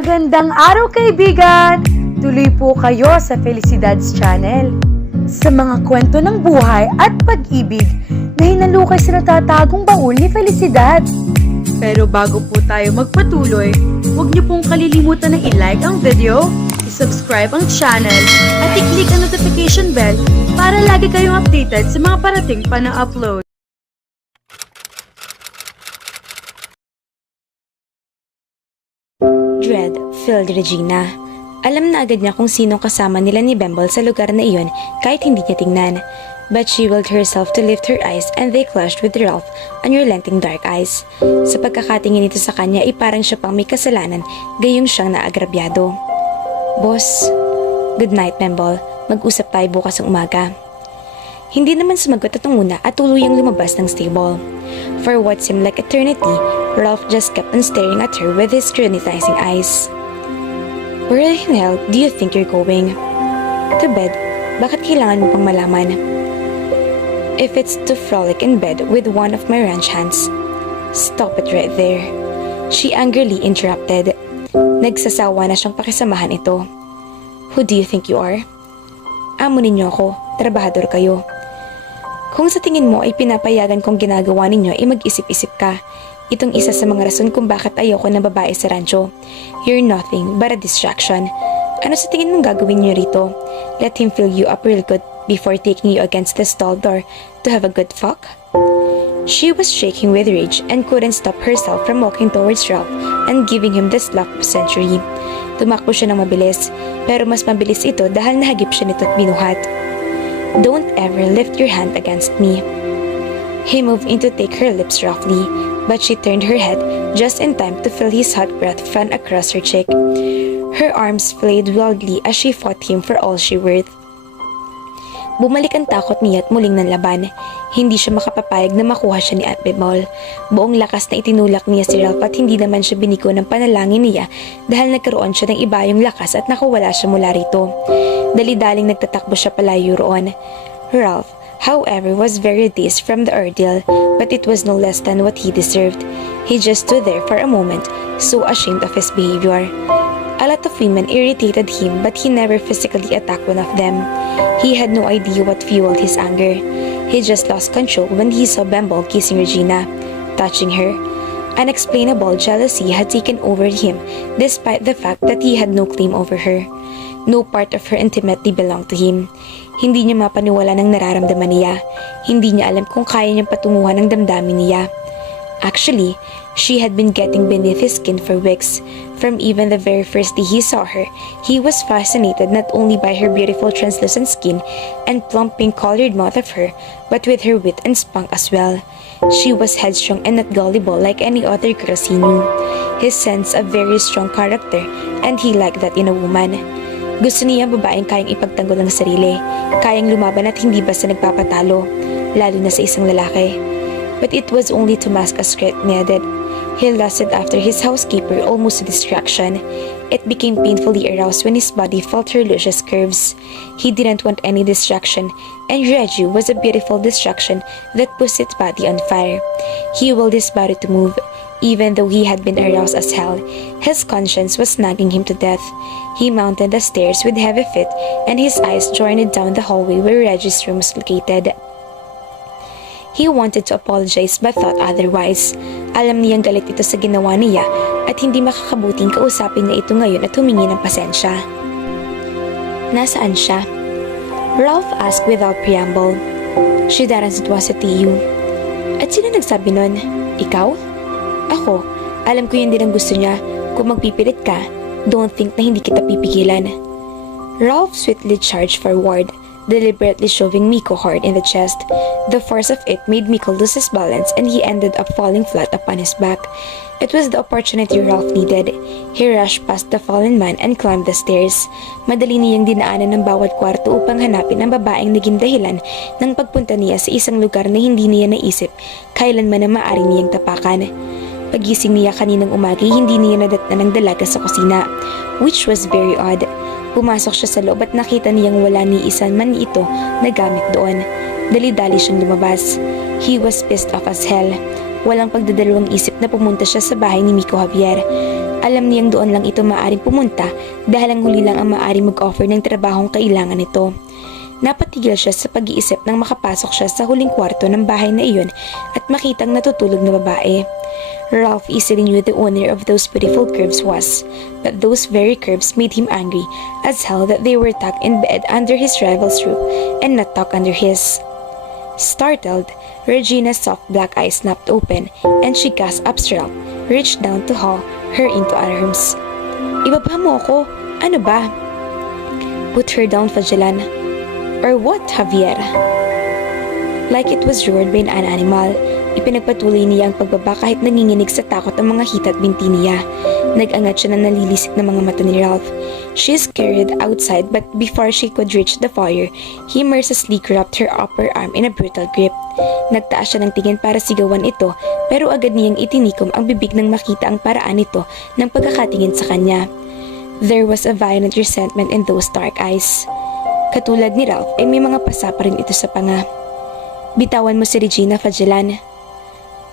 Magandang araw kaibigan! Tuloy po kayo sa Felicidad's Channel. Sa mga kwento ng buhay at pag-ibig na hinalukay sa natatagong baul ni Felicidad. Pero bago po tayo magpatuloy, huwag niyo pong kalilimutan na i-like ang video, i-subscribe ang channel, at i-click ang notification bell para lagi kayong updated sa mga parating pa na upload. Dread filled Regina. Alam na agad niya kung sinong kasama nila ni Bembol sa lugar na iyon kahit hindi niya tingnan. But she willed herself to lift her eyes and they clashed with Ralph unrelenting dark eyes. Sa pagkakatingin nito sa kanya ay parang siya pang may kasalanan, gayong siyang naagrabyado. Boss, good night Bembol. Mag-usap tayo bukas ng umaga. Hindi naman sumagot at umuna at tuluyang lumabas ng stable. For what seemed like eternity, Ralph just kept on staring at her with his scrutinizing eyes. Where the hell do you think you're going? To bed? Bakit kailangan mo pang malaman? If it's to frolic in bed with one of my ranch hands. Stop it right there. She angrily interrupted. Nagsasawa na siyang pakisamahan ito. Who do you think you are? Amo ninyo ako, trabahador kayo. Kung sa tingin mo ay pinapayagan kong ginagawa ninyo ay mag-isip-isip ka. Itong isa sa mga rason kung bakit ayoko ng babae sa rancho. You're nothing but a distraction. Ano sa tingin mong gagawin niyo rito? Let him fill you up real good before taking you against the stall door to have a good fuck? She was shaking with rage and couldn't stop herself from walking towards Ralph and giving him the slap of the century. Tumakbo siya ng mabilis, pero mas mabilis ito dahil nahagip siya nito at binuhat. Don't ever lift your hand against me. He moved in to take her lips roughly, but she turned her head just in time to feel his hot breath fan across her cheek. Her arms flayed wildly as she fought him for all she worth. Bumalik ang takot niya at muling nanlaban. Hindi siya makapapayag na makuha siya ni Aunt Bemol. Buong lakas na itinulak niya si Ralph at hindi naman siya biniko ng panalangin niya dahil nagkaroon siya ng ibayong lakas at nakawala siya mula rito. Dali-daling nagtatakbo siya palayo roon. Ralph, however, was very dazed from the ordeal, but it was no less than what he deserved. He just stood there for a moment, so ashamed of his behavior. A lot of women irritated him, but he never physically attacked one of them. He had no idea what fueled his anger. He just lost control when he saw Bembol kissing Regina, touching her. Unexplainable jealousy had taken over him, despite the fact that he had no claim over her. No part of her intimately belonged to him. Hindi niya mapaniwala ng nararamdaman niya. Hindi niya alam kung kaya niyang patunguhan ng damdamin niya. Actually, she had been getting beneath his skin for weeks. From even the very first day he saw her, he was fascinated not only by her beautiful translucent skin and plump pink-colored mouth of her, but with her wit and spunk as well. She was headstrong and not gullible like any other girls he knew. His sense of very strong character, and he liked that in a woman. Gusto niya ang babaeng kayang ipagtanggol ang sarili, kayang lumaban at hindi basta nagpapatalo, lalo na sa isang lalaki. But it was only to mask a skirt needed. He lusted after his housekeeper almost to distraction. It became painfully aroused when his body felt her luscious curves. He didn't want any distraction, and Reggie was a beautiful distraction that puts its body on fire. He willed his body to move. Even though he had been aroused as hell, his conscience was nagging him to death. He mounted the stairs with heavy feet, and his eyes journeyed down the hallway where Reggie's room was located. He wanted to apologize but thought otherwise. Alam niyang galit ito sa ginawa niya at hindi makakabuting kausapin niya ito ngayon at humingi ng pasensya. Nasaan siya? Ralph asked without preamble. She doesn't was it to you. At sino nagsabi nun? Ikaw? Ako, alam ko yun din ang gusto niya. Kung magpipilit ka, don't think na hindi kita pipigilan. Ralph swiftly charged forward, deliberately shoving Miko hard in the chest. The force of it made Miko lose his balance and he ended up falling flat upon his back. It was the opportunity Ralph needed. He rushed past the fallen man and climbed the stairs. Madali niyang dinaanan ng bawat kwarto upang hanapin ang babaeng naging dahilan ng pagpunta niya sa isang lugar na hindi niya naisip kailanman na maaari niyang tapakan. Pagising niya kaninang umaga, hindi niya nadatnan ng dalaga sa kusina, which was very odd. Pumasok siya sa loob at nakita niyang wala ni isa man ito na gamit doon. Dali-dali siyang lumabas. He was pissed off as hell. Walang pagdadalawang isip na pumunta siya sa bahay ni Miko Javier. Alam niyang doon lang ito maaaring pumunta dahil ang huli lang ang maaaring mag-offer ng trabahong kailangan nito. Napatigil siya sa pag-iisip nang makapasok siya sa huling kwarto ng bahay na iyon at makitang natutulog na babae. Ralph easily knew the owner of those beautiful curves was, but those very curves made him angry as hell that they were tucked in bed under his rival's roof and not tucked under his. Startled, Regina's soft black eyes snapped open and she gasped up Ralph, reached down to haul her into arms. Ibaba mo ako! Ano ba? Put her down, Fajalan. Or what, Javier? Like it was roared by an animal, ipinagpatuloy niya ang pagbaba kahit nanginginig sa takot ang mga hita at binti niya. Nag-angat siya na nalilisik na mga mata ni Ralph. She is carried outside but before she could reach the fire, he mercilessly grabbed her upper arm in a brutal grip. Nagtaas siya ng tingin para sigawan ito pero agad niyang itinikom ang bibig nang makita ang paraan nito ng pagkakatingin sa kanya. There was a violent resentment in those dark eyes. Katulad ni Ralph ay may mga pasa pa rin ito sa panga. Bitawan mo si Regina, Fajalan.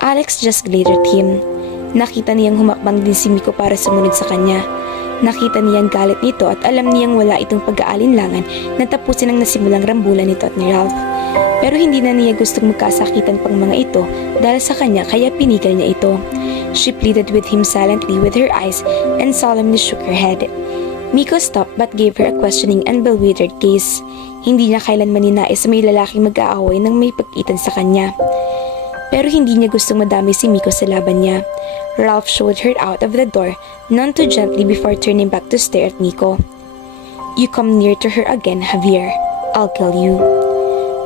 Alex just glared at him. Nakita niyang humakbang din si Miko para sumunod sa kanya. Nakita niyang galit nito at alam niyang wala itong pag-aalinlangan na tapusin ang nasimulang rambulan nito at ni Ralph. Pero hindi na niya gustong magkasakitan pang mga ito dahil sa kanya kaya pinigil niya ito. She pleaded with him silently with her eyes and solemnly shook her head. Miko stopped but gave her a questioning and bewildered gaze. Hindi niya kailanman ninais sa may lalaking mag-aaway nang may pag-itan sa kanya. Pero hindi niya gustong madami si Miko sa laban niya. Ralph showed her out of the door, none too gently before turning back to stare at Miko. You come near to her again, Javier. I'll kill you.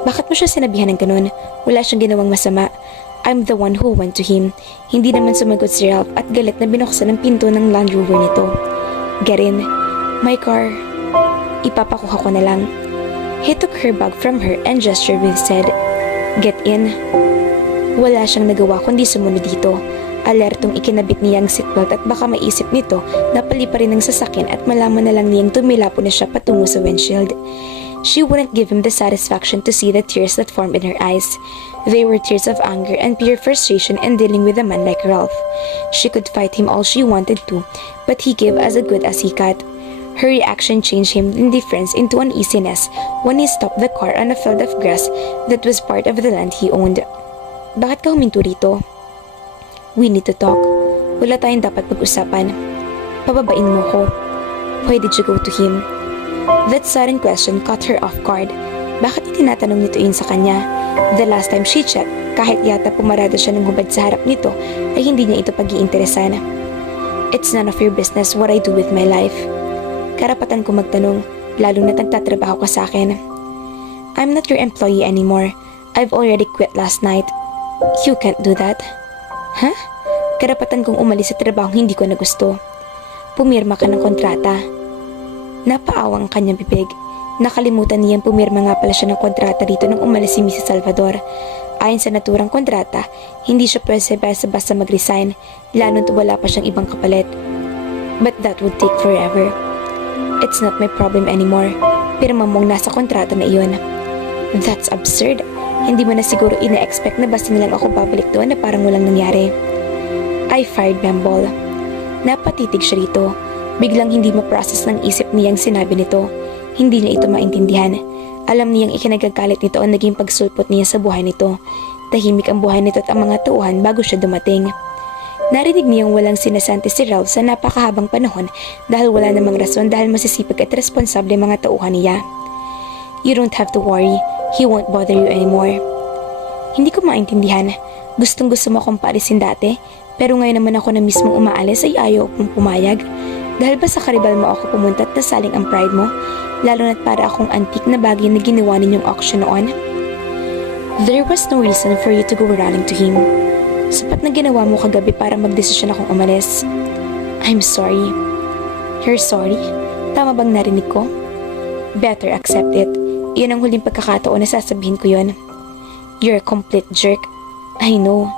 Bakit mo siya sinabihan ng ganun? Wala siyang ginawang masama. I'm the one who went to him. Hindi naman sumagot si Ralph at galit na binuksan ang pinto ng Land Rover nito. Get in. My car. Ipapakuha ko na lang. He took her bag from her and gestured with said, Get in. Wala siyang nagawa kundi sumunod dito. Alertong ikinabit niya ang seatbelt at baka maisip nito na paliparin ng sasakyan at malaman na lang niyang tumilapo na siya patungo sa windshield. She wouldn't give him the satisfaction to see the tears that formed in her eyes. They were tears of anger and pure frustration in dealing with a man like Ralph. She could fight him all she wanted to, but he gave as good as he got. Her reaction changed him indifference into uneasiness when he stopped the car on a field of grass that was part of the land he owned. Bakit ka huminto rito? We need to talk. Wala tayong dapat pag-usapan. Pababain mo ko. Why did you go to him? That sudden question caught her off guard. Bakit itinatanong nito yun sa kanya? The last time she checked, kahit yata pumarada siya ng hubad sa harap nito, ay hindi niya ito pag-iinteresan. It's none of your business what I do with my life. Karapatan ko magtanong, lalo na't nagtatrabaho ka sa akin. I'm not your employee anymore. I've already quit last night. You can't do that. Huh? Karapatan kong umalis sa trabaho hindi ko na gusto. Pumirma ka ng kontrata. Napaawang kanyang bibig. Nakalimutan niyang pumirma nga pala siya ng kontrata rito nang umalis si Mrs. Salvador. Ayon sa naturang kontrata, hindi siya pwede basta mag-resign, lalo't wala pa siyang ibang kapalit. But that would take forever. It's not my problem anymore. Pirma mong nasa kontrata na iyon. That's absurd. Hindi mo na siguro ina-expect na basta nilang ako babalik doon na parang walang nangyari. I fired Bembol. Napatitig siya rito. Biglang hindi ma-process ng isip niyang sinabi nito. Hindi niya ito maintindihan. Alam niyang ikinagagalit nito ang naging pagsulpot niya sa buhay nito. Tahimik ang buhay nito at ang mga tauhan bago siya dumating. Narinig niyang walang sinasanti si Ralph sa napakahabang panahon dahil wala namang rason dahil masisipag at responsable mga tauhan niya. You don't have to worry. He won't bother you anymore. Hindi ko maintindihan. Gustong gusto mo akong paalisin dati, pero ngayon naman ako na mismong umaalis ay ayaw akong pumayag. Dahil ba sa karibal mo ako pumunta at nasaling ang pride mo, lalo na't para akong antique na bagay na ginawa ninyong auction noon? There was no reason for you to go running to him. Sapat na ginawa mo kagabi para magdesisyon akong umalis. I'm sorry. You're sorry? Tama bang narinig ko? Better accept it. Iyan ang huling pagkakataon na sasabihin ko yon. You're a complete jerk. I know.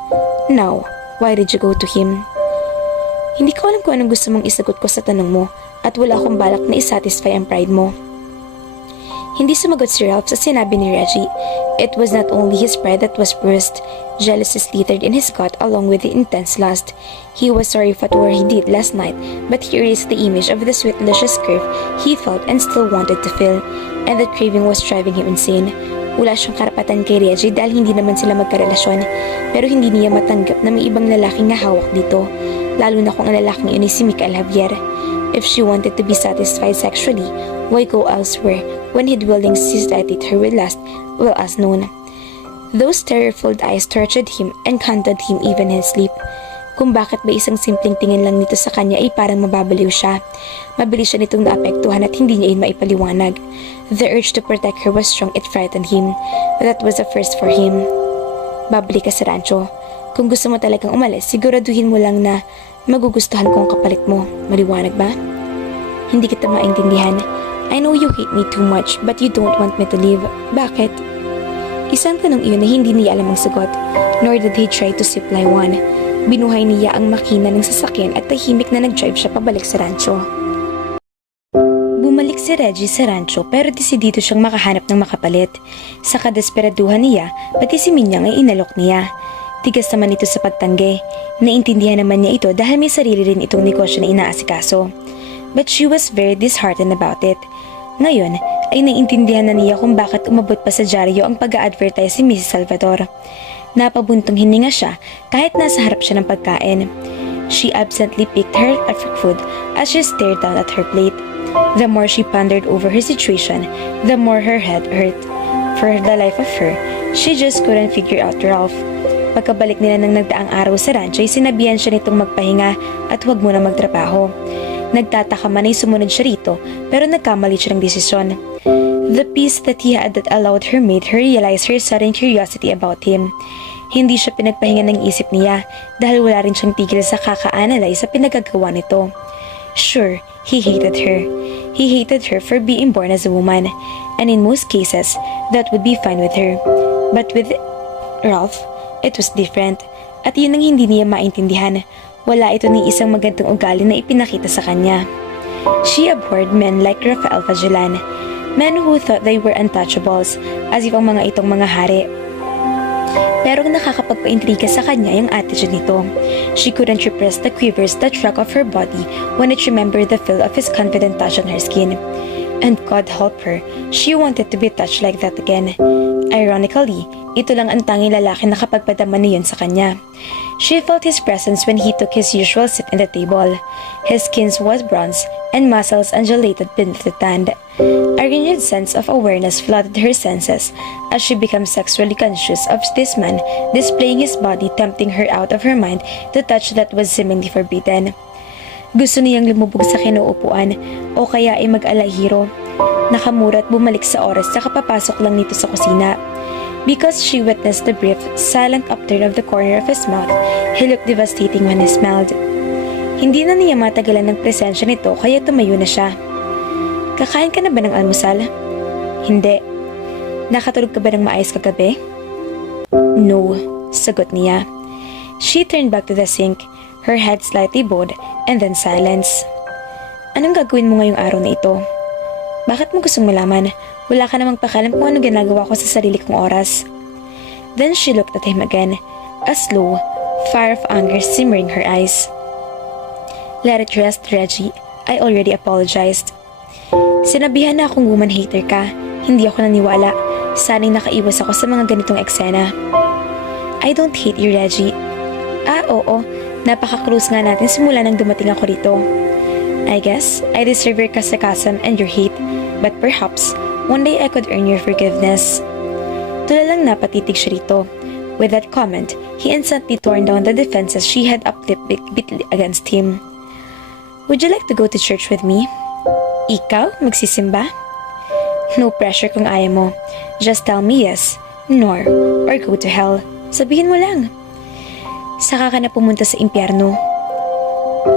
Now, why did you go to him? Hindi ko alam kung anong gusto mong isagot ko sa tanong mo at wala akong balak na isatisfy ang pride mo. Hindi sumagot si Ralph sa sinabi ni Reggie. It was not only his pride that was bruised. Jealousy slithered in his gut along with the intense lust. He was sorry for what he did last night, but he erased the image of the sweet luscious curve he felt and still wanted to feel, and that craving was driving him insane. Wala siyang karapatan kay Reggie dahil hindi naman sila magkarelasyon, pero hindi niya matanggap na may ibang lalaking nahawak dito, lalo na kung ang lalaking yun ay si Mikael Javier. If she wanted to be satisfied sexually, why go elsewhere when he'd willingly satiate her with lust, well as known. Those terror-filled eyes tortured him and haunted him even in his sleep. Kung bakit ba isang simpleng tingin lang nito sa kanya ay parang mababaliw siya. Mabilis siya nitong naapektuhan at hindi niya maipaliwanag. The urge to protect her was strong, it frightened him. That was a first for him. Babalik ka sa rancho. Kung gusto mo talagang umalis, siguraduhin mo lang na magugustuhan ko ang kapalit mo. Maliwanag ba? Hindi kita maintindihan. I know you hate me too much, but you don't want me to leave. Bakit? Isang tanong iyon na hindi niya alam ang sagot, nor did he try to supply one. Binuhay niya ang makina ng sasakyan at tahimik na nag-drive siya pabalik sa rancho. Bumalik si Reggie sa rancho pero desidido siyang makahanap ng makapalit. Sa kadesperaduhan niya, pati si Minyang ay inalok niya. Tigas naman ito sa pagtanggi. Naintindihan naman niya ito dahil may sarili rin itong negosyo na inaasikaso. But she was very disheartened about it. Ngayon ay naintindihan na niya kung bakit umabot pa sa dyaryo ang pag-a-advertise si Mrs. Salvador. Napabuntong hininga siya kahit nasa harap siya ng pagkain. She absently picked her food as she stared down at her plate. The more she pondered over her situation, the more her head hurt. For the life of her, she just couldn't figure out Ralph. Pagkabalik nila ng nagdaang araw sa rancho ay sinabihan siya nitong magpahinga at huwag muna magtrabaho. Nagtataka man ay sumunod siya rito pero nagkamali siya ng desisyon. The peace that he had that allowed her made her realize her sudden curiosity about him. Hindi siya pinagpahinga ng isip niya dahil wala rin siyang tigil sa kaka-analyze sa pinagagawa nito. Sure, he hated her. He hated her for being born as a woman, and in most cases, that would be fine with her. But with Ralph, it was different. At yun ang hindi niya maintindihan. Wala ito ni isang magandang ugali na ipinakita sa kanya. She abhorred men like Rafael Fagelan, men who thought they were untouchables, as if ang mga itong mga hari. Pero nakakapagpaintriga sa kanya yung attitude nito. She couldn't repress the quivers that struck off her body when it remembered the feel of his confident touch on her skin. And God help her, she wanted to be touched like that again. Ironically, ito lang ang tanging lalaki na kapagpadama niyon sa kanya. She felt his presence when he took his usual seat at the table. His skin was bronze and muscles undulated beneath the tan. A renewed sense of awareness flooded her senses as she became sexually conscious of this man displaying his body, tempting her out of her mind to touch that was seemingly forbidden. Gusto niyang lumubog sa kinuupuan o kaya ay mag-alahiro. Nakamura at bumalik sa oras sa kapapasok lang nito sa kusina. Because she witnessed the brief, silent upturn of the corner of his mouth, he looked devastating when he smiled. Hindi na niya matagalan ng presensya nito kaya tumayo na siya. Kakain ka na ba ng almusal? Hindi. Nakatulog ka ba ng maayos kagabi? No, sagot niya. She turned back to the sink, her head slightly bowed, and then silence. Anong gagawin mo ngayong araw na ito? Bakit mo gustong malaman? Wala ka namang pakalam kung ano ginagawa ko sa sarili kong oras. Then she looked at him again, a slow fire of anger simmering her eyes. Let it rest, Reggie. I already apologized. Sinabihan na akong woman hater ka. Hindi ako naniwala. Sana'y nakaiwas ako sa mga ganitong eksena. I don't hate you, Reggie. Oo. Napaka-close nga natin simula nang dumating ako dito. I guess I deserve your sarcasm and your hate, but perhaps one day I could earn your forgiveness. Tulalang napatitig siya rito. With that comment, he instantly torn down the defenses she had uplifted bitterly against him. Would you like to go to church with me? Ikaw? Magsisimba? No pressure kung ayaw mo. Just tell me yes, nor, or go to hell. Sabihin mo lang. Saka ka na pumunta sa impyerno.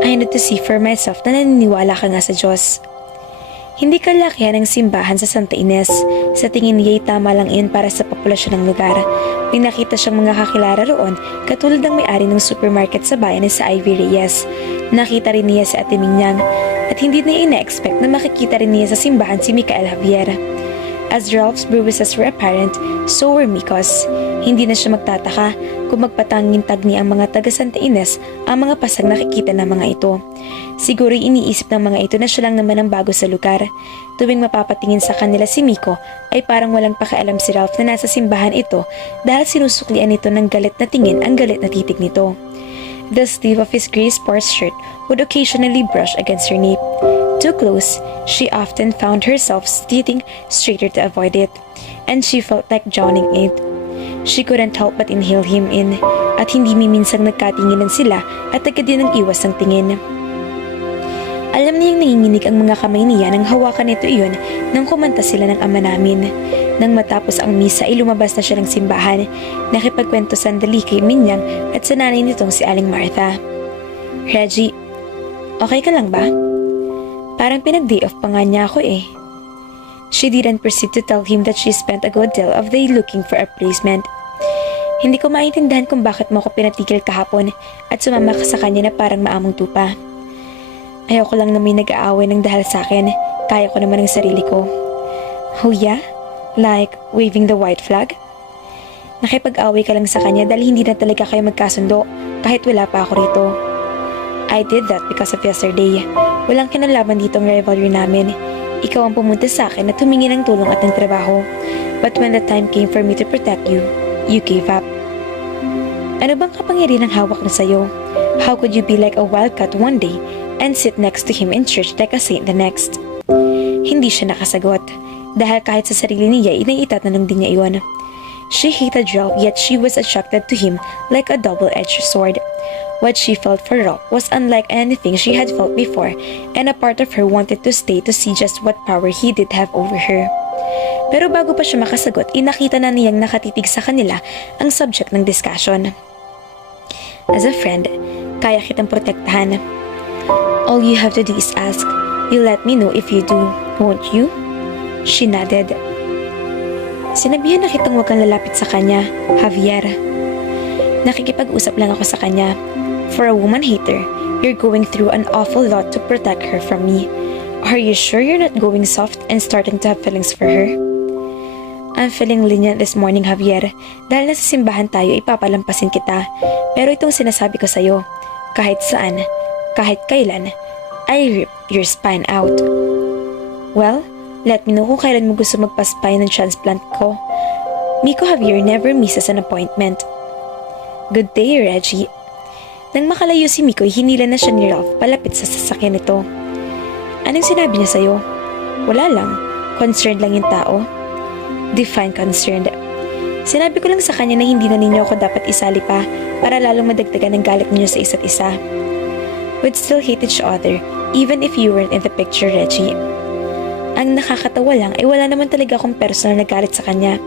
I need to see for myself na naniniwala ka nga sa Diyos. Hindi kalakihan ng simbahan sa Santa Ines. Sa tingin niya'y tama lang iyon para sa populasyon ng lugar. Pinakita siyang mga kakilala roon katulad ng may-ari ng supermarket sa bayan na sa Ivy Reyes. Nakita rin niya si Ate Minyang at hindi niya ina-expect na makikita rin niya sa simbahan si Mikael Javier. As Ralph's bruises were apparent, so were Miko's. Hindi na siya magtataka kung magpatanging tagni ang mga taga Santa Ines ang mga pasang nakikita ng mga ito. Siguro iniisip ng mga ito na siya lang naman ang bago sa lugar. Tuwing mapapatingin sa kanila si Miko ay parang walang pakialam si Ralph na nasa simbahan ito dahil sinusuklian nito ng galit na tingin ang galit na titig nito. The sleeve of his gray sports shirt would occasionally brush against her nape. Too close, she often found herself sitting straighter to avoid it, and she felt like drowning in it. She couldn't help but inhale him in, at hindi miminsang nagkatinginan sila at agad din ang iwas ang tingin. Alam niyang nanginginig ang mga kamay niya nang hawakan nito iyon nang kumanta sila ng ama namin. Nang matapos ang misa ay lumabas na siya ng simbahan, nakipagkwento sandali kay Minyang at sa nanay nitong si Aling Martha. Reggie, okay ka lang ba? Parang pinag-day off pa nga niya ako eh. She didn't proceed to tell him that she spent a good deal of the day looking for a replacement. Hindi ko maintindihan kung bakit mo ako pinatigil kahapon at sumama ka sa kanya na parang maamong tupa. Ayoko lang na may nag-aaway ng dahil sa akin, kaya ko naman ang sarili ko. Oh yeah? Like waving the white flag? Nakipag-away ka lang sa kanya dahil hindi na talaga kayo magkasundo kahit wala pa ako rito. I did that because of yesterday. Walang kinalaman dito ang rivalry namin. Ikaw ang pumunta sa akin at humingi ng tulong at ng trabaho. But when the time came for me to protect you, you gave up. Ano bang kapangyarihan ang hawak na sa'yo? How could you be like a wildcat one day and sit next to him in church like a saint the next? Hindi siya nakasagot. Dahil kahit sa sarili niya, itatanong din niya iyon. She hated Ralph yet she was attracted to him like a double-edged sword. What she felt for Ralph was unlike anything she had felt before, and a part of her wanted to stay to see just what power he did have over her. Pero bago pa siya makasagot, inakita na niyang nakatitig sa kanila ang subject ng discussion. As a friend, kaya kitang protektahan. All you have to do is ask. You'll let me know if you do, won't you? She nodded. Sinabihan na kitang huwag kang lalapit sa kanya, Javier. Nakikipag-usap lang ako sa kanya. For a woman hater, you're going through an awful lot to protect her from me. Are you sure you're not going soft and starting to have feelings for her? I'm feeling lenient this morning, Javier. Dahil nasa simbahan tayo, ipapalampasin kita. Pero itong sinasabi ko sa'yo, kahit saan, kahit kailan, I rip your spine out. Well, let me know kung kailan mo gusto magpa-spine ng transplant ko. Miko Javier never misses an appointment. Good day, Reggie. Nang makalayo si Miko, hinila na siya ni Ralph palapit sa sasakyan nito. Anong sinabi niya sa'yo? Wala lang. Concerned lang yung tao. Define concerned. Sinabi ko lang sa kanya na hindi na ninyo ako dapat isali pa para lalong madagdagan ng galit ninyo sa isa't isa. We'd still hate each other, even if you weren't in the picture, Reggie. Ang nakakatawa lang ay wala naman talaga akong personal na galit sa kanya.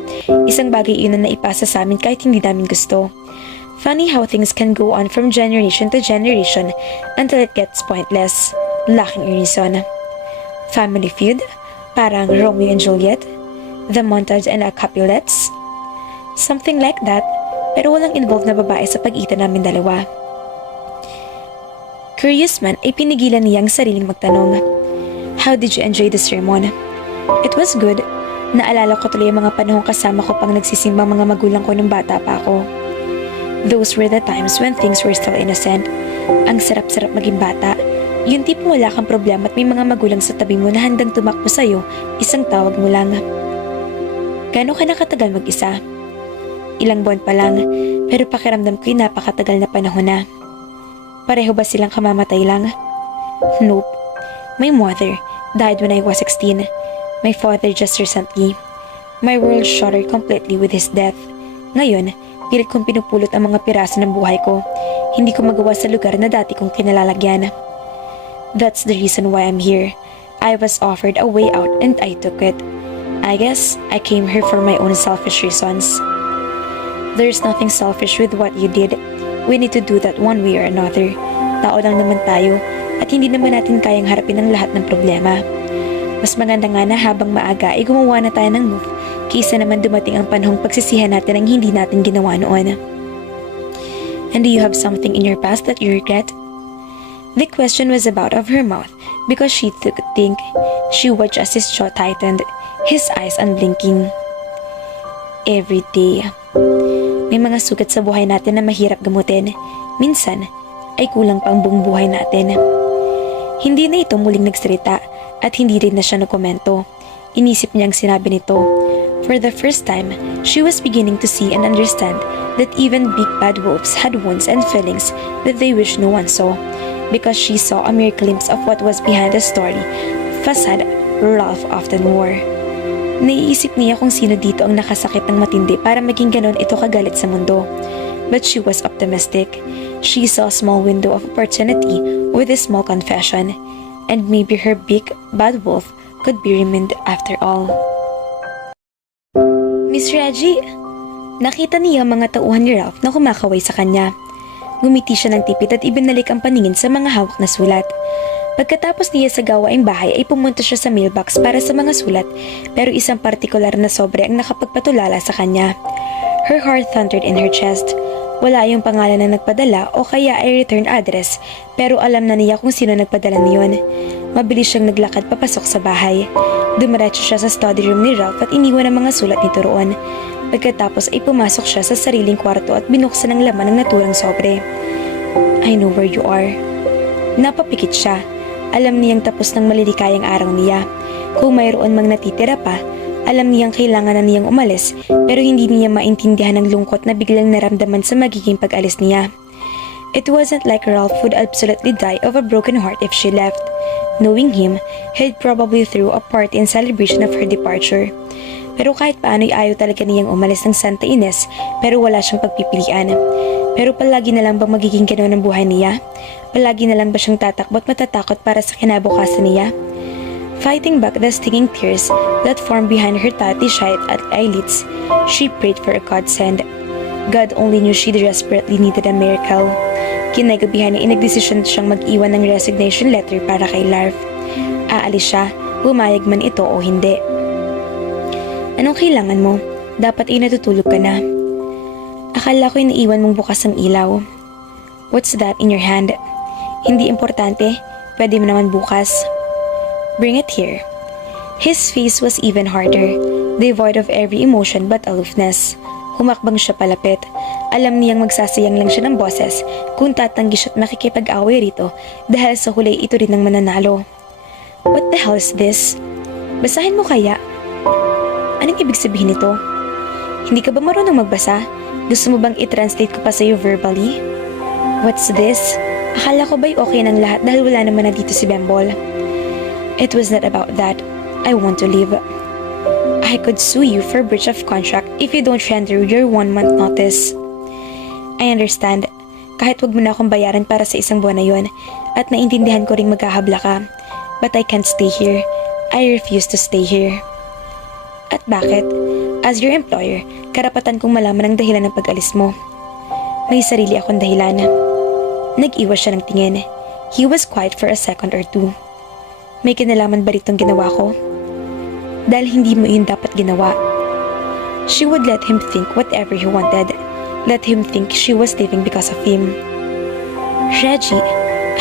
Isang bagay yun na naipasa sa amin kahit hindi namin gusto. Funny how things can go on from generation to generation until it gets pointless, lacking a reason. Family feud? Parang Romeo and Juliet? The montage and a Capulets? Something like that, pero walang involved na babae sa pag-itan namin dalawa. Curious man ay pinigilan niyang sariling magtanong. How did you enjoy the sermon? It was good. Naalala ko tuloy ang mga panahong kasama ko pang nagsisimbang mga magulang ko nung bata pa ako. Those were the times when things were still innocent. Ang sarap-sarap maging bata. Yung tipong wala kang problema at may mga magulang sa tabi mo na handang tumakbo sa'yo, isang tawag mo lang. Gano'n ka nakatagal mag-isa? Ilang buwan pa lang, pero pakiramdam ko'y napakatagal na panahon na. Pareho ba silang kamamatay lang? Nope. My mother died when I was 16. My father just recently. My world shattered completely with his death. Ngayon, pilit kong pinupulot ang mga piraso ng buhay ko. Hindi ko magawa sa lugar na dati kong kinalalagyan. That's the reason why I'm here. I was offered a way out and I took it. I guess I came here for my own selfish reasons. There's nothing selfish with what you did. We need to do that one way or another. Tao lang naman tayo at hindi naman natin kayang harapin ang lahat ng problema. Mas maganda nga na habang maaga ay gumawa na tayo ng move kaysa naman dumating ang panahong pagsisihan natin ang hindi natin ginawa noon. And do you have something in your past that you regret? The question was about of her mouth because she took a think. She watched as his jaw tightened. his eyes unblinking. Every day. May mga sugat sa buhay natin na mahirap gamutin. Minsan, ay kulang pa ang buong buhay natin. Hindi na ito muling nagsalita at hindi rin na siya nagkomento. Inisip niya ang sinabi nito. For the first time, she was beginning to see and understand that even big bad wolves had wounds and feelings that they wish no one saw. Because she saw a mere glimpse of what was behind the story, facade Ralph often wore. Naiisip niya kung sino dito ang nakasakit ng matindi para maging ganon ito kagalit sa mundo. But she was optimistic. She saw a small window of opportunity with a small confession, and maybe her big bad wolf could be redeemed after all. Miss Reggie, nakita niya ang mga tauhan ni Ralph na kumakaway sa kanya. Ngumiti siya ng tipid at ibinalik ang paningin sa mga hawak na sulat. Pagkatapos niya sa gawaing bahay ay pumunta siya sa mailbox para sa mga sulat, pero isang partikular na sobre ang nakapagpatulala sa kanya. Her heart thundered in her chest. Wala yung pangalan na nagpadala o kaya ay return address, pero alam na niya kung sino nagpadala niyon. Mabilis siyang naglakad papasok sa bahay. Dumiretso siya sa study room ni Ralph at iniwan ang mga sulat nito roon. Pagkatapos ay pumasok siya sa sariling kwarto at binuksan ang laman ng naturang sobre. I know where you are. Napapikit siya. Alam niyang tapos ng malilikayang araw niya. Kung mayroon mang natitira pa, alam niyang kailangan na niyang umalis, pero hindi niya maintindihan ang lungkot na biglang naramdaman sa magiging pag-alis niya. It wasn't like Ralph would absolutely die of a broken heart if she left. Knowing him, he'd probably throw a party in celebration of her departure. Pero kahit paano ay ayaw talaga niyang umalis ng Santa Ines, pero wala siyang pagpipilian. Pero palagi na lang bang magiging ganoon ang buhay niya? Palagi na lang ba siyang tatakbo at matatakot para sa kinabukasan niya? Fighting back the stinging tears that formed behind her tattoo-shite eyelids, she prayed for a godsend. God only knew she desperately needed a miracle. Kinagabihan niya inagdesisyon siyang mag-iwan ng resignation letter para kay Ralph. Aalis siya, pumayag man ito o hindi. Anong kailangan mo? Dapat ay natutulog ka na. Akala ko'y naiwan mong bukas ang ilaw. What's that in your hand? Hindi importante, pwede mo naman bukas. Bring it here. His face was even harder, devoid of every emotion but aloofness. Humakbang siya palapit. Alam niyang magsasayang lang siya ng boses kung tatanggi siya at makikipag-away rito dahil sa huli ito rin ang mananalo. What the hell is this? Basahin mo kaya? Anong ibig sabihin nito? Hindi ka ba marunong magbasa? Gusto mo bang i-translate ko pa sa'yo verbally? What's this? Akala ko ba'y okay ng lahat dahil wala naman na dito si Bembol? It was not about that. I want to leave. I could sue you for breach of contract if you don't render your 1-month notice. I understand. Kahit wag mo na akong bayaran para sa isang buwan na yon, at naintindihan ko ring magkahabla ka. But I can't stay here. I refuse to stay here. At bakit? As your employer, karapatan kong malaman ang dahilan ng pag-alis mo. May sarili akong dahilan. Nag-iwas siya ng tingin. He was quiet for a second or two. May kinalaman ba ritong ginawa ko? Dahil hindi mo yun dapat ginawa. She would let him think whatever he wanted. Let him think she was leaving because of him. Reggie,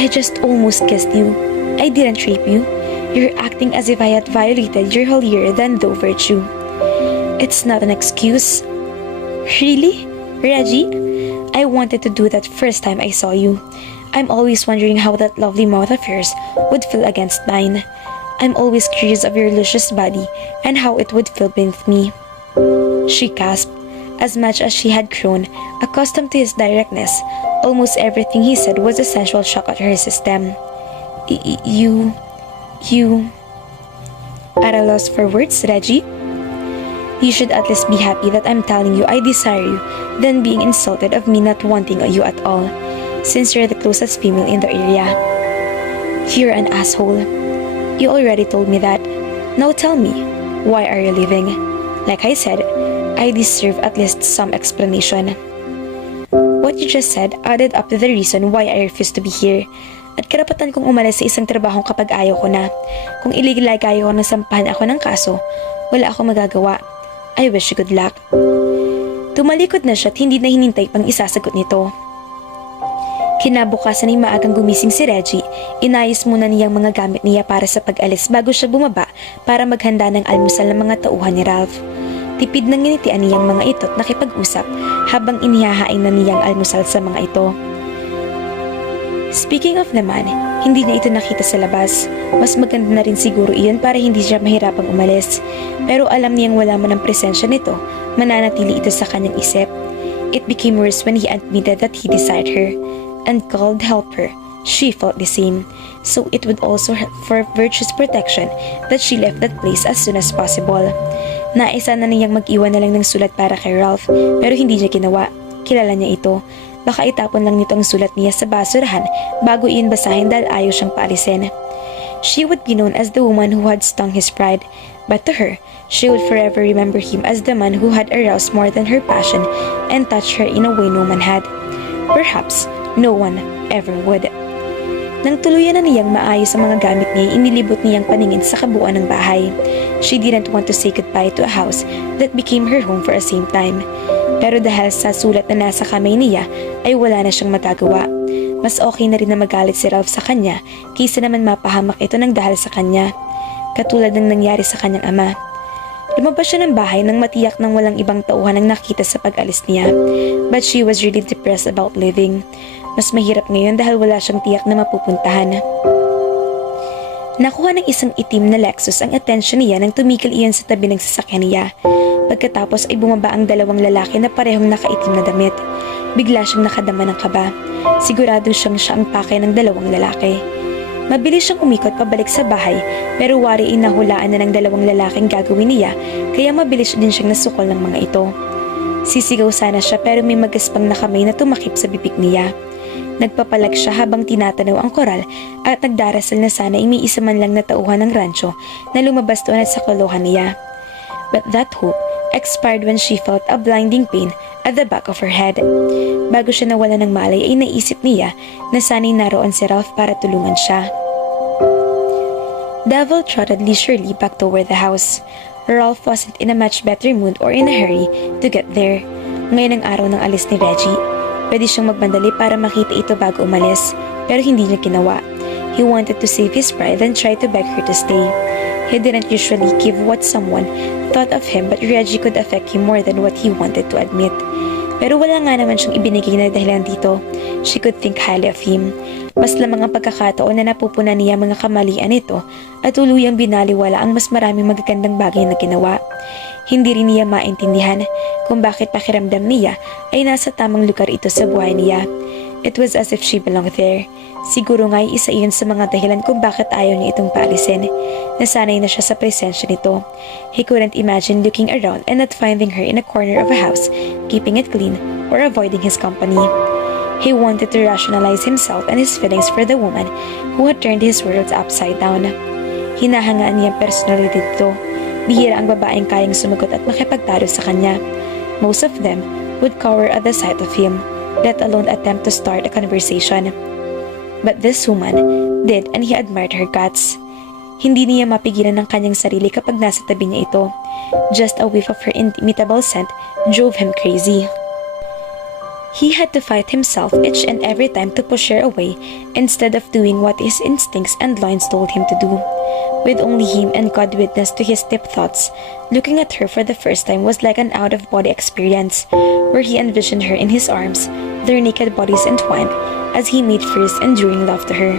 I just almost kissed you. I didn't rape you. You're acting as if I had violated your holier than thou virtue. It's not an excuse. Really? Reggie? I wanted to do that first time I saw you. I'm always wondering how that lovely mouth of yours would feel against mine. I'm always curious of your luscious body and how it would feel beneath me. She gasped. As much as she had grown accustomed to his directness, almost everything he said was a sensual shock at her system. You... At a loss for words, Reggie? You should at least be happy that I'm telling you I desire you than being insulted of me not wanting you at all, since you're the closest female in the area. You're an asshole. You already told me that. Now tell me, why are you leaving? Like I said, I deserve at least some explanation. What you just said added up to the reason why I refuse to be here. At karapatan kong umalis sa isang trabahong kapag ayaw ko na. Kung ililigay ko na sampahan ako ng kaso, wala akong magagawa. I wish you good luck. Tumalikod na siya at hindi na hinintay pang isasagot nito. Kinabukasan ay maagang gumising si Reggie. Inayos muna niyang mga gamit niya para sa pag-alis bago siya bumaba para maghanda ng almusal ng mga tauhan ni Ralph. Tipid ng nginitian niyang mga ito at nakipag-usap habang inihahain na niyang almusal sa mga ito. Speaking of naman, hindi niya ito nakita sa labas. Mas maganda na rin siguro iyon para hindi siya mahirapang umalis. Pero alam niyang wala man ang presensya nito, mananatili ito sa kanyang isip. It became worse when he admitted that he desired her and called help her. She felt the same, so it would also help for virtue's protection that she left that place as soon as possible. Naisa na niyang mag-iwan na lang ng sulat para kay Ralph, pero hindi niya ginawa. Kilala niya ito. Baka itapon lang nito ang sulat niya sa basurahan bago iyon basahin dahil ayaw siyang paalisin. She would be known as the woman who had stung his pride, but to her, she would forever remember him as the man who had aroused more than her passion and touched her in a way no man had. Perhaps, no one ever would. Nang tuluyan na niyang maayos ang mga gamit niya, inilibot niyang paningin sa kabuuan ng bahay. She didn't want to say goodbye to a house that became her home for a same time. Pero dahil sa sulat na nasa kamay niya, ay wala na siyang magagawa. Mas okay na rin na magalit si Ralph sa kanya, kaysa naman mapahamak ito ng dahil sa kanya. Katulad ng nangyari sa kanyang ama. Lumabas siya ng bahay nang matiyak ng walang ibang tauhan ang nakita sa pag-alis niya. But she was really depressed about living. Mas mahirap ngayon dahil wala siyang tiyak na mapupuntahan. Nakuha ng isang itim na Lexus ang atensyon niya nang tumigil iyon sa tabi ng sasakyan niya. Pagkatapos ay bumaba ang dalawang lalaki na parehong nakaitim na damit. Bigla siyang nakadama ng kaba. Sigurado siyang siya ang pakay ng dalawang lalaki. Mabilis siyang umikot pabalik sa bahay, pero wari ay nahulaan na ng dalawang lalaking gagawin niya, kaya mabilis din siyang nasukol ng mga ito. Sisigaw sana siya pero may magaspang na kamay na tumakip sa bibig niya. Nagpapalag siya habang tinatanaw ang koral at nagdarasal na sana ay may isa man lang na tauhan ng rancho na lumabas doon at sa kolohan niya. But that hope expired when she felt a blinding pain at the back of her head. Bago siya nawala ng malay ay naisip niya na sana'y naroon si Ralph para tulungan siya. Devil trotted leisurely back toward the house. Ralph wasn't in a much better mood or in a hurry to get there. Ngayon ang araw ng alis ni Reggie. Pwede siyang magbandali para makita ito bago umalis, pero hindi niya ginawa. He wanted to save his pride and tried to beg her to stay. He didn't usually give what someone thought of him, but Reggie could affect him more than what he wanted to admit. Pero wala nga naman siyang ibinigay na dahilan dito. She could think highly of him. Mas lamang ang pagkakataon na napupunan niya mga kamalian nito at tuluyang binaliwala ang mas maraming magagandang bagay na ginawa. Hindi rin niya maintindihan kung bakit pakiramdam niya ay nasa tamang lugar ito sa buhay niya. It was as if she belonged there. Siguro nga ay isa iyon sa mga dahilan kung bakit ayaw niya itong paalisin. Nasanay na siya sa presensya nito. He couldn't imagine looking around and not finding her in a corner of a house, keeping it clean or avoiding his company. He wanted to rationalize himself and his feelings for the woman who had turned his world upside down. Hinahangaan niya ang personality dito. Bihira ang babaeng kayang sumagot at makipagtalo sa kanya. Most of them would cower at the sight of him, let alone attempt to start a conversation. But this woman did, and he admired her guts. Hindi niya mapigilan ng kanyang sarili kapag nasa tabi niya ito. Just a whiff of her inimitable scent drove him crazy. He had to fight himself each and every time to push her away instead of doing what his instincts and loins told him to do. With only him and God witness to his deep thoughts, looking at her for the first time was like an out-of-body experience, where he envisioned her in his arms, their naked bodies entwined, as he made fierce, enduring love to her.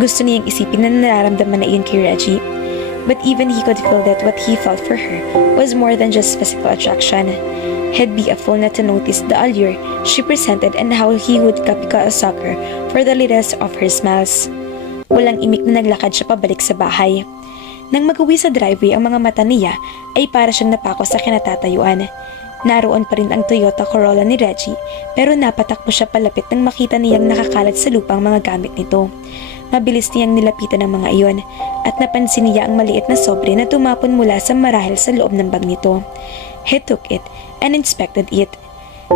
Gusto niyang isipin na nararamdaman na iyon kay Reggie, but even he could feel that what he felt for her was more than just physical attraction. He'd be a fool not to notice the allure she presented and how he would kapika a sucker for the littlest of her smiles. Walang imik na naglakad siya pabalik sa bahay. Nang mag-uwi sa driveway ang mga mata niya ay para siyang napako sa kinatatayuan. Naroon pa rin ang Toyota Corolla ni Reggie pero napatakbo siya palapit nang makita niyang nakakalat sa lupa ang mga gamit nito. Mabilis niyang nilapitan ang mga iyon at napansin niya ang maliit na sobre na tumapon mula sa marahil sa loob ng bag nito. He took it and inspected it.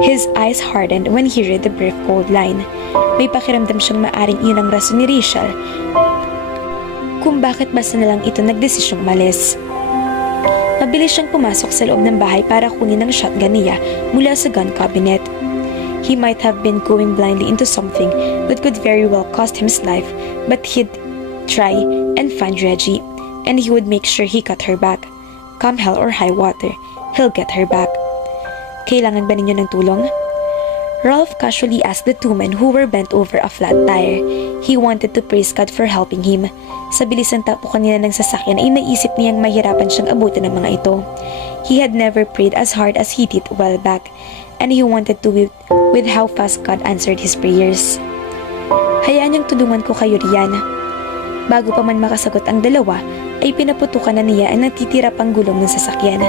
His eyes hardened when he read the brief cold line. May pakiramdam siyang maaring iyon ang rason ni Rachel kung bakit basta na lang ito nagdesisyong malis. Mabilis siyang pumasok sa loob ng bahay para kunin ang shotgun niya mula sa gun cabinet. He might have been going blindly into something that could very well cost him his life, but he'd try and find Reggie, and he would make sure he got her back. Come hell or high water, he'll get her back. Kailangan ba ninyo ng tulong? Ralph casually asked the two men who were bent over a flat tire. He wanted to praise God for helping him. Sa bilisang tapo kanina ng sasakyan ay naisip niyang mahirapan siyang abutin ng mga ito. He had never prayed as hard as he did a while back, and he wanted to weep with how fast God answered his prayers. Hayaan niyang tulungan ko kayo riyan. Bago pa man makasagot ang dalawa, ay pinaputukan na niya ang natitira pang gulong ng sasakyan.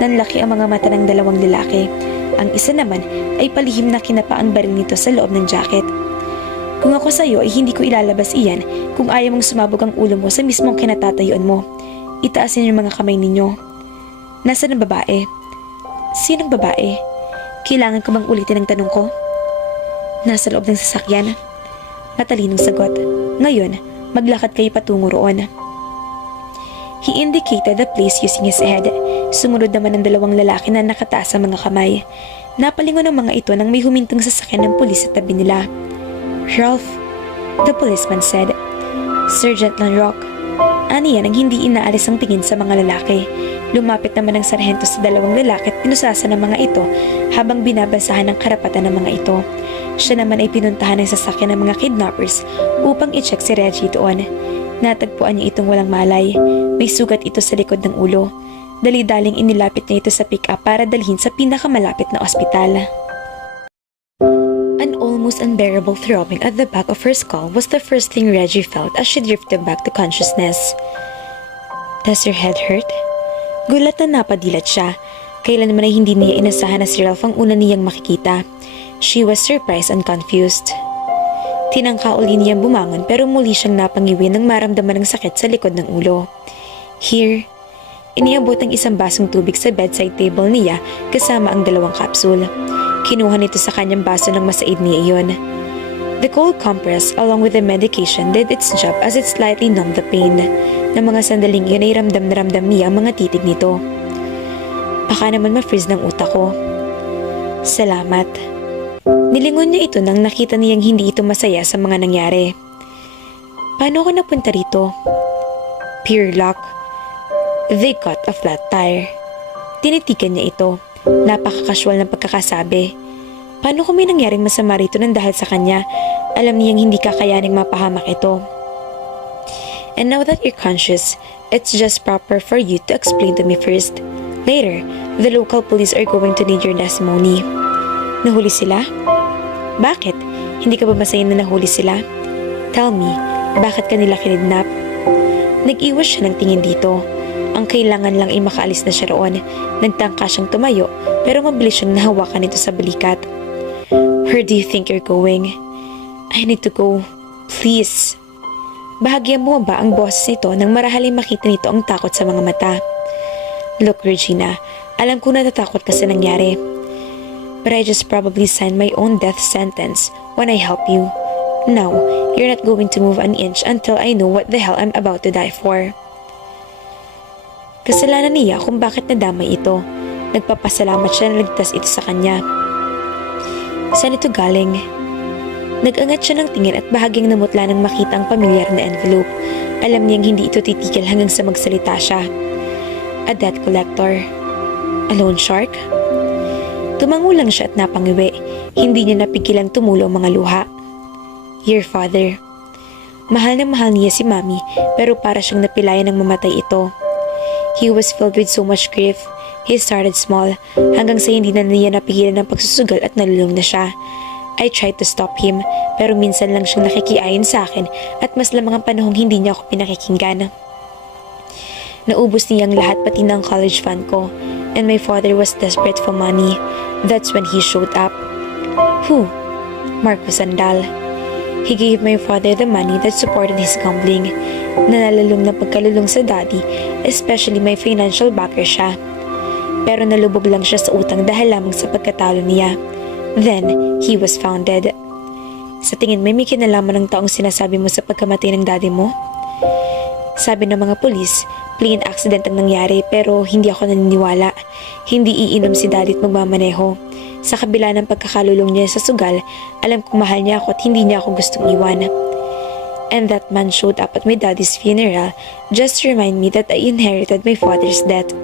Nanlaki ang mga mata ng dalawang lalaki. Ang isa naman ay palihim na kinapa ang baril nito sa loob ng jacket. Kung ako sa'yo ay hindi ko ilalabas iyan kung ayaw mong sumabog ang ulo mo sa mismong kinatatayuan mo. Itaasin yung mga kamay ninyo. Nasaan ang babae? Sinong babae? Kailangan ko bang ulitin ang tanong ko? Nasa loob ng sasakyan. Matalinong sagot. Ngayon, maglakad kayo patungo roon. He indicated the place using his head. Sumunod naman ang dalawang lalaki na nakataas sa mga kamay. Napalingon ang mga ito nang may humintong sasakyan ng pulis sa tabi nila. Ralph, the policeman said. Sergeant Lanrock. Ani yan ang hindi inaalis ang tingin sa mga lalaki. Lumapit naman ang sarhento sa dalawang lalaki at pinusasa ng mga ito habang binabasahan ang karapatan ng mga ito. Siya naman ay pinuntahan ng sasakyan ng mga kidnappers upang i-check si Reggie doon. Natagpuan niya itong walang malay. May sugat ito sa likod ng ulo. Dali-daling inilapit niya ito sa pick-up para dalhin sa pinakamalapit na ospital. An almost unbearable throbbing at the back of her skull was the first thing Reggie felt as she drifted back to consciousness. Does your head hurt? Gulat na napadilat siya. Kailanman ay hindi niya inasahan na si Ralph ang una niyang makikita. She was surprised and confused. Tinangka uli niyang bumangon pero muli siyang napangiwi nang maramdaman ng sakit sa likod ng ulo. Here, iniabot ang isang basong tubig sa bedside table niya kasama ang dalawang kapsul. Kinuha nito sa kanyang baso ng masaid niya iyon. The cold compress along with the medication did its job as it slightly numbed the pain. Na mga sandaling iyon ay ramdam na ramdam niya ang mga titig nito. Baka naman ma-freeze ng utak ko. Salamat. Nilingon niya ito nang nakita niyang hindi ito masaya sa mga nangyari. Paano ako napunta rito? Pure luck. They got a flat tire. Tinitigan niya ito. Napaka-casual ng pagkakasabi. Paano kung may nangyaring masama rito nang dahil sa kanya, alam niyang hindi kakayaning mapahamak ito. And now that you're conscious, it's just proper for you to explain to me first. Later, the local police are going to need your testimony. Nahuli sila? Bakit? Hindi ka ba masaya na nahuli sila? Tell me, bakit ka nila kinidnap? Nag-iwas siya ng tingin dito. Ang kailangan lang ay makaalis na siya roon. Nagtangka siyang tumayo, pero mabilis siyang nahawakan nito sa balikat. Where do you think you're going? I need to go. Please. Bahagyan mo ba ang boses nito nang marahalin makita nito ang takot sa mga mata? Look, Regina, alam ko natatakot ka sa nangyari. But I just probably signed my own death sentence when I help you. Now, you're not going to move an inch until I know what the hell I'm about to die for. Kasalanan niya kung bakit nadamay ito. Nagpapasalamat siya na ligtas ito sa kanya. Saan ito galing? Nag-angat siya ng tingin at bahagyang namutla nang makita ang pamilyar na envelope. Alam niyang hindi ito titigil hanggang sa magsalita siya. A debt collector. A loan shark? Tumango lang siya at napangiwi. Hindi niya napigilang tumulo ang mga luha. Your father. Mahal na mahal niya si Mami pero para siyang napilayan ng mamatay ito. He was filled with so much grief. He started small hanggang sa hindi na niya napigilan ng pagsusugal at nalulung na siya. I tried to stop him pero minsan lang siyang nakikiayon sa akin at mas lamang ang panahong hindi niya ako pinakikinggan. Naubos niya ang lahat pati ng college fund ko and my father was desperate for money. That's when he showed up. Who? Marco Sandal. He gave my father the money that supported his gambling. Nalalulong na pagkalulong sa daddy, especially my financial backer siya. Pero nalubog lang siya sa utang dahil lamang sa pagkatalo niya. Then, he was found dead. Sa tingin may kinalaman ng taong sinasabi mo sa pagkamatay ng daddy mo? Sabi ng mga pulis, plain accident ang nangyari pero hindi ako naniniwala. Hindi iinom si daddy at magmamaneho. Sa kabila ng pagkakalulong niya sa sugal, alam kong mahal niya ako at hindi niya ako gustong iwan. And that man showed up at my daddy's funeral just to remind me that I inherited my father's debt.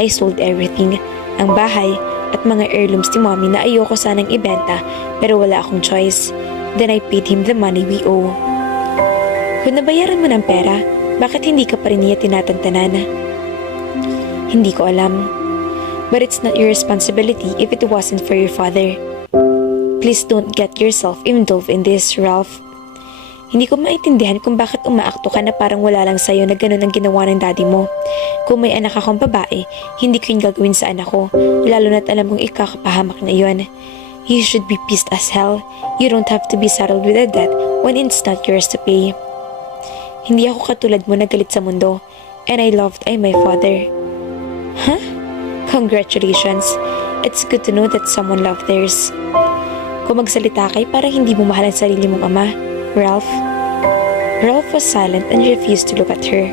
I sold everything, ang bahay at mga heirlooms ni mommy na ayoko sanang ibenta pero wala akong choice. Then I paid him the money we owe. Kung nabayaran mo ng pera, bakit hindi ka pa rin niya tinatantanan? Hindi ko alam. But it's not your responsibility if it wasn't for your father. Please don't get yourself involved in this, Ralph. Hindi ko maintindihan kung bakit umaakto ka na parang wala lang sa'yo na ganun ang ginawa ng daddy mo. Kung may anak akong babae, hindi ko yung gagawin sa anak ko, lalo na't alam kong ikakapahamak na yun. You should be pissed as hell. You don't have to be saddled with a debt when it's not yours to pay. Hindi ako katulad mo na galit sa mundo, and I loved my father. Huh? Congratulations. It's good to know that someone loved theirs. Kung magsalita kay parang hindi mo mahal ang sarili mong ama, Ralph. Ralph was silent and refused to look at her.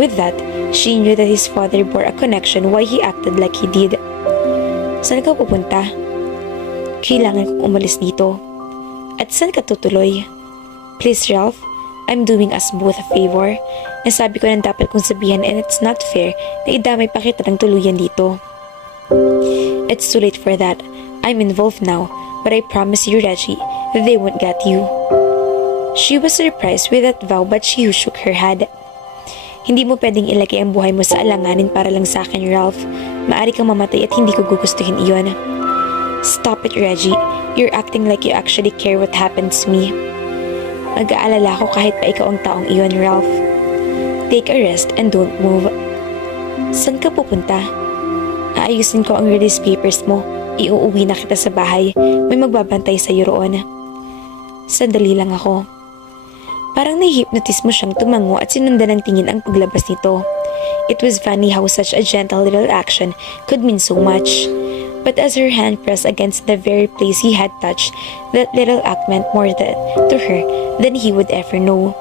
With that, she knew that his father bore a connection why he acted like he did. Saan ka pupunta? Kailangan kong umalis dito. At saan ka tutuloy? Please, Ralph. I'm doing us both a favor. Nasabi ko nang dapat kong sabihan and it's not fair na idamay pa kita ng tuluyan dito. It's too late for that. I'm involved now, but I promise you, Reggie, that they won't get you. She was surprised with that vow but she shook her head. Hindi mo pwedeng ilagay ang buhay mo sa alanganin para lang sa akin, Ralph. Maari kang mamatay at hindi ko gugustuhin iyon. Stop it, Reggie. You're acting like you actually care what happens to me. Mag-aalala ko kahit pa ikaw ang taong iyon, Ralph. Take a rest and don't move. Saan ka pupunta? Aayusin ko ang release papers mo. Iuuwi na kita sa bahay. May magbabantay sa'yo roon. Sandali lang ako. Parang nahi-hypnotize mo siyang tumango at sinundan ng tingin ang paglabas nito. It was funny how such a gentle little action could mean so much. But as her hand pressed against the very place he had touched, that little act meant more to her than he would ever know.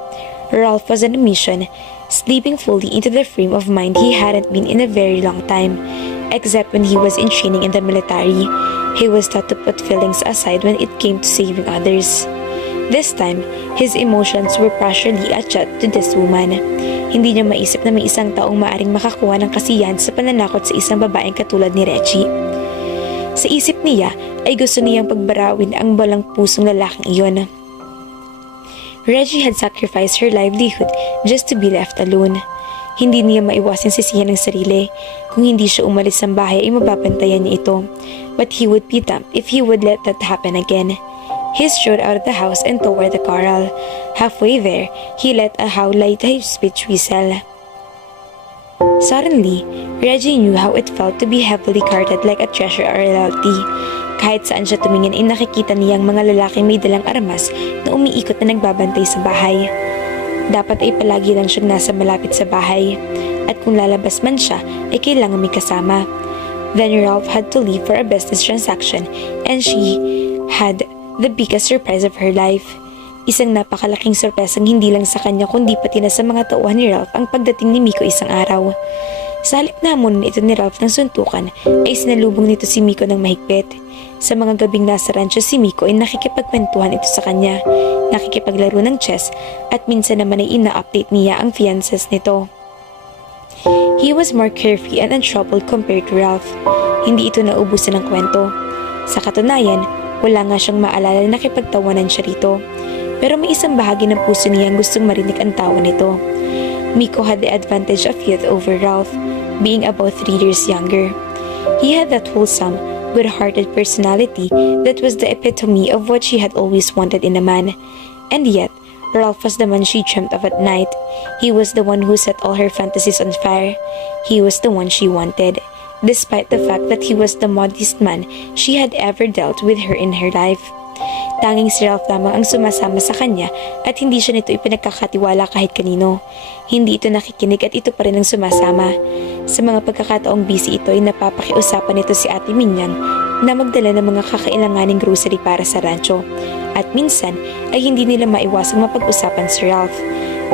Ralph was on a mission, sleeping fully into the frame of mind he hadn't been in a very long time, except when he was in training in the military. He was taught to put feelings aside when it came to saving others. This time, his emotions were partially attached to this woman. Hindi niya maisip na may isang taong maaring makakuha ng kasiyahan sa pananakot sa isang babaeng katulad ni Reggie. Sa isip niya ay gusto niyang pagbarawin ang balang pusong lalaking iyon. Reggie had sacrificed her livelihood just to be left alone. Hindi niya maiwasang sisihan ng sarili. Kung hindi siya umalis sa bahay ay mababantayan niya ito. But he would be dumb if he would let that happen again. He strode out of the house and toward the corral. Halfway there, he let a howl like a speech whistle. Suddenly, Reggie knew how it felt to be heavily guarded like a treasure or royalty. Kahit saan siya tumingin ay nakikita niyang mga lalaking may dalang armas na umiikot na nagbabantay sa bahay. Dapat ay palagi lang siyang nasa malapit sa bahay. At kung lalabas man siya, ay kailangan may kasama. Then Ralph had to leave for a business transaction and she had the biggest surprise of her life. Isang napakalaking sorpresang hindi lang sa kanya kundi pati na sa mga tauhan ni Ralph ang pagdating ni Miko isang araw. Sa halip na hamunan ito ni Ralph ng suntukan ay sinalubong nito si Miko ng mahigpit. Sa mga gabing nasa rancho si Miko ay nakikipagkwentuhan ito sa kanya, nakikipaglaro ng chess at minsan naman ay ina-update niya ang fiancés nito. He was more carefree and untroubled compared to Ralph. Hindi ito naubusan ng kwento. Sa katunayan, wala nga siyang maalala na nakipagtawanan siya rito. Pero may isang bahagi ng puso niyang gustong marinig ang tawa nito. Miko had the advantage of youth over Ralph, being about 3 years younger. He had that wholesome, good-hearted personality that was the epitome of what she had always wanted in a man. And yet, Ralph was the man she dreamt of at night. He was the one who set all her fantasies on fire. He was the one she wanted, despite the fact that he was the modest man she had ever dealt with her in her life. Tanging si Ralph lamang ang sumasama sa kanya at hindi siya nito ipinagkakatiwala kahit kanino. Hindi ito nakikinig at ito pa rin ang sumasama. Sa mga pagkakataong busy ito ay napapakiusapan nito si Ate Minyang na magdala ng mga kakailanganing grocery para sa rancho. At minsan ay hindi nila maiwasang mapag-usapan si Ralph.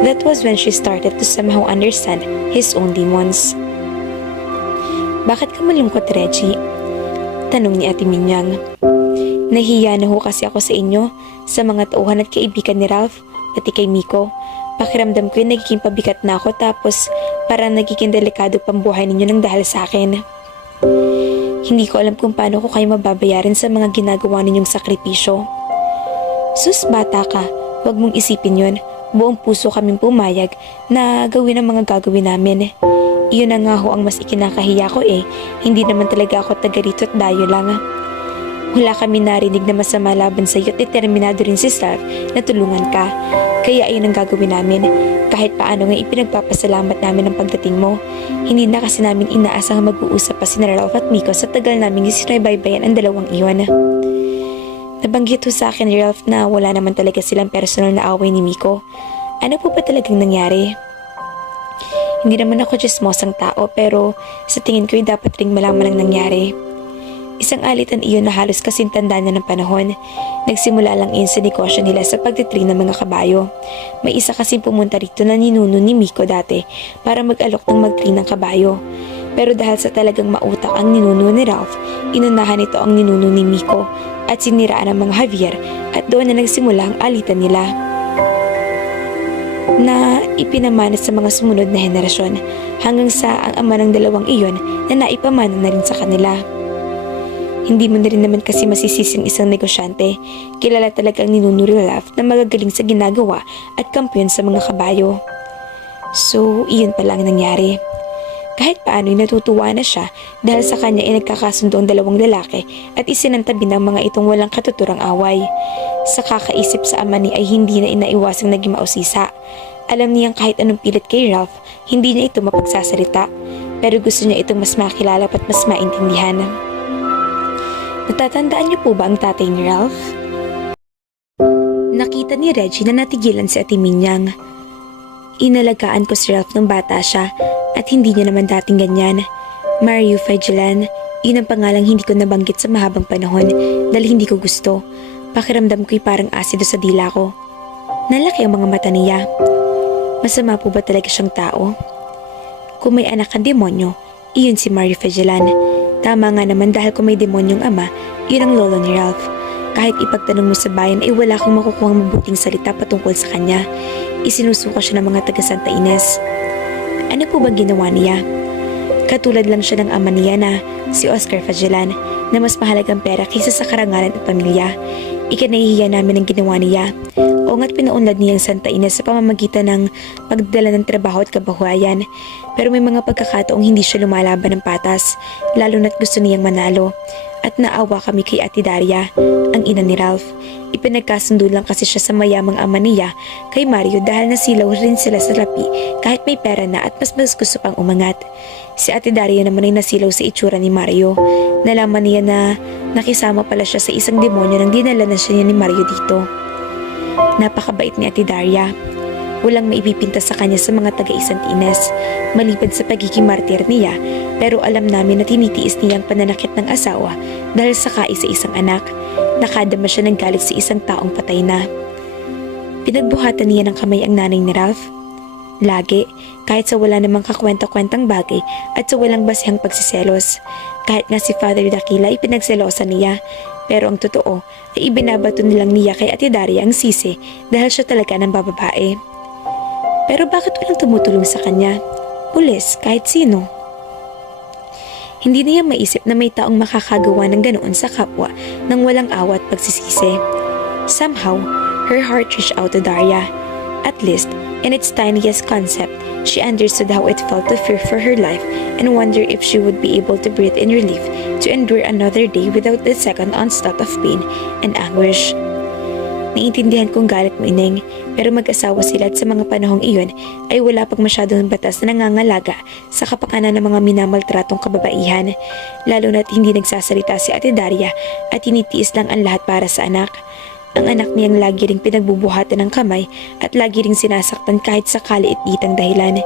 That was when she started to somehow understand his own demons. Bakit ka malungkot, Reggie? Tanong ni Ate Minyang. Nahiya na ho kasi ako sa inyo, sa mga tauhan at kaibigan ni Ralph, pati kay Miko. Pakiramdam ko yung nagiging pabigat na ako tapos parang nagiging delikado pang buhay ninyo nang dahil sa akin. Hindi ko alam kung paano ko kayo mababayaran sa mga ginagawa ninyong sakripisyo. Sus, bata ka, huwag mong isipin yun. Buong puso kaming pumayag na gawin ang mga gagawin namin. Iyon na nga ho ang mas ikinakahiya ko eh. Hindi naman talaga ako taga rito at dayo lang. Wala kami narinig na masama laban sa iyo at determinado rin si Star na tulungan ka. Kaya ayun ang gagawin namin. Kahit paano nga ipinagpapasalamat namin ang pagdating mo. Hindi na kasi namin inaasang mag-uusap pa si Ralph at Miko sa tagal namin sinaybaybayan ang dalawang iyon. Nabanggit ho sa akin ni Ralph na wala naman talaga silang personal na away ni Miko. Ano po ba talagang nangyari? Hindi naman ako chismosang tao pero sa tingin ko'y dapat ring malaman ang nangyari. Isang alitan iyon na halos kasing tanda na ng panahon. Nagsimula lang iyon sa negosyo nila sa pagtitrain ng mga kabayo. May isa kasing pumunta rito na ninuno ni Miko dati para mag-alok ng mag-train ng kabayo. Pero dahil sa talagang mautak ang ninuno ni Ralph, inunahan nito ang ninuno ni Miko at siniraan ang mga Javier at doon na nagsimula ang alitan nila na ipinamana sa mga sumunod na henerasyon hanggang sa ang ama ng dalawang iyon na naipamana na rin sa kanila. Hindi mo na rin naman kasi masisisi ang isang negosyante. Kilala talaga ang ninuno ni Ralph na magagaling sa ginagawa at kampiyon sa mga kabayo. So, iyon pala ang nangyari. Kahit paano'y natutuwa na siya dahil sa kanya ay nagkakasundo ang dalawang lalaki at isinantabi ng mga itong walang katuturang away. Sa kakaisip sa ama ni ay hindi na inaiwasang naging mausisa. Alam niyang kahit anong pilit kay Ralph, hindi niya ito mapagsasalita. Pero gusto niya itong mas makilala at mas maintindihan. Natatandaan niyo po ba ang tatay ni Ralph? Nakita ni Reggie na natigilan si Ate Minyang. Inalagaan ko si Ralph nung bata siya at hindi niya naman dating ganyan. Mario Fagelan, yun ang pangalang hindi ko nabanggit sa mahabang panahon dahil hindi ko gusto. Pakiramdam ko'y parang asido sa dila ko. Nalaki ang mga mata niya. Masama po ba talaga siyang tao? Kung may anak ang demonyo, iyon si Mario Fagelan. Tama nga naman dahil kung may demonyong ama, yun ang lolo ni Ralph. Kahit ipagtanong mo sa bayan ay wala kang makukuhang mabuting salita patungkol sa kanya. Isinusuka siya ng mga taga Santa Ines. Ano po bang ginawa niya? Katulad lang siya ng ama niya na si Oscar Fagelan na mas mahalagang pera kaysa sa karangalan at pamilya. Ikinahihiya namin ang ginawa niya. O nga't pinaunlad niya ang Santa Ines sa pamamagitan ng pagdala ng trabaho at kabuhayan. Pero may mga pagkakataong hindi siya lumalaban ng patas, lalo na't gusto niyang manalo. At naawa kami kay Ate Daria, ang ina ni Ralph. Ipinagkasundo lang kasi siya sa mayamang ama niya kay Mario dahil nasilaw rin sila sa lapi kahit may pera na at mas gusto pang umangat. Si Ate Daria naman ay nasilaw sa itsura ni Mario. Nalaman niya na nakisama pala siya sa isang demonyo nang dinala na siya ni Mario dito. Napakabait ni Ate Daria. Walang maipipinta sa kanya sa mga taga-Isang Ines, maliban sa pagiging martir niya, pero alam namin na tinitiis niya ang pananakit ng asawa dahil sa kaisa-isang anak. Nakadama siya ng galit sa isang taong patay na. Pinagbuhatan niya ng kamay ang nanay ni Ralph. Lagi, kahit sa wala namang kakwenta-kwentang bagay at sa walang basihang pagsiselos. Kahit nga si Father Dakila ay pinagselosan niya, pero ang totoo ay ibinabato nilang niya kay Ate Daria ang sisi dahil siya talaga ng babae. Pero bakit walang tumutulong sa kanya? Pulis, kahit sino. Hindi niya maisip na may taong makakagawa ng ganoon sa kapwa nang walang awa at pagsisisi. Somehow, her heart reached out to Daria. At least, in its tiniest concept, she understood how it felt to fear for her life and wonder if she would be able to breathe in relief to endure another day without the second onslaught of pain and anguish. Naiintindihan kong galit mo, Ineng, pero mag-asawa sila at sa mga panahong iyon ay wala pang masyadong batas na nangangalaga sa kapakanan ng mga minamaltratong kababaihan, lalo na't hindi nagsasalita si Ate Daria at tinitiis lang ang lahat para sa anak. Ang anak niyang lagi ring pinagbubuhatan ng kamay at lagi ring sinasaktan kahit sa kaliit-itang dahilan.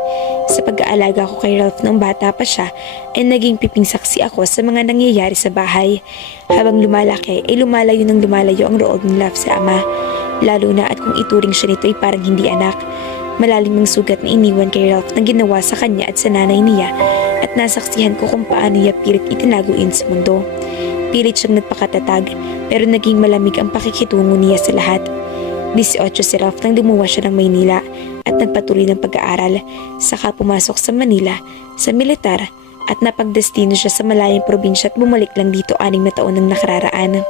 Sa pag-aalaga ko kay Ralph nung bata pa siya ay naging piping saksi ako sa mga nangyayari sa bahay. Habang lumalaki ay lumalayo ng lumalayo ang role ng Love sa ama. Lalo na at kung ituring siya nito ay parang hindi anak. Malalim ang sugat na iniwan kay Ralph na ginawa sa kanya at sa nanay niya at nasaksihan ko kung paano niya pilit itinago iyon sa mundo. Pilit siyang nagpakatatag pero naging malamig ang pakikitungo niya sa lahat. 18 si Ralph nang lumuwas siya ng Maynila at nagpatuloy ng pag-aaral. Saka pumasok sa Manila sa militar at napagdestino siya sa malayang probinsya at bumalik lang dito 6 na taon nang nakararaan.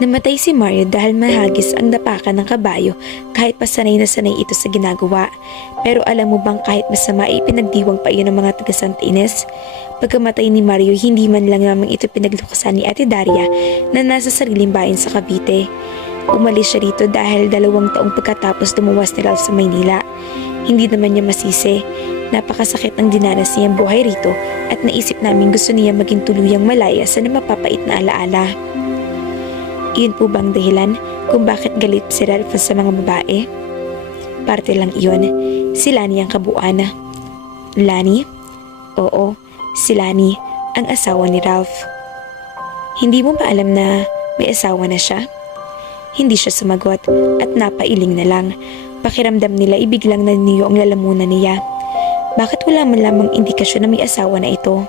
Namatay si Mario dahil mahagis ang napakan ng kabayo kahit pa sanay na sanay ito sa ginagawa. Pero alam mo bang kahit masama ay pinagdiwang pa iyon ng mga taga Santa Ines? Pagkamatay ni Mario, hindi man lang naman ito pinaglukasan ni Ate Daria na nasa sariling bayan sa Cavite. Umalis siya rito dahil 2 taong pagkatapos lumuwas ni Ralph sa Maynila. Hindi naman niya masisi. Napakasakit ang dinanas niyang buhay rito at naisip namin gusto niya maging tuluyang malaya sa mapapait na alaala. Iyon po bang dahilan kung bakit galit si Ralph sa mga babae? Parte lang iyon. Si Lani ang kabuuan. Lani? Oo, si Lani ang asawa ni Ralph. Hindi mo ba alam na may asawa na siya? Hindi siya sumagot at napailing na lang. Pakiramdam nila ibiglang naniyo ang lalamunan niya. Bakit wala man lamang indikasyon na may asawa na ito?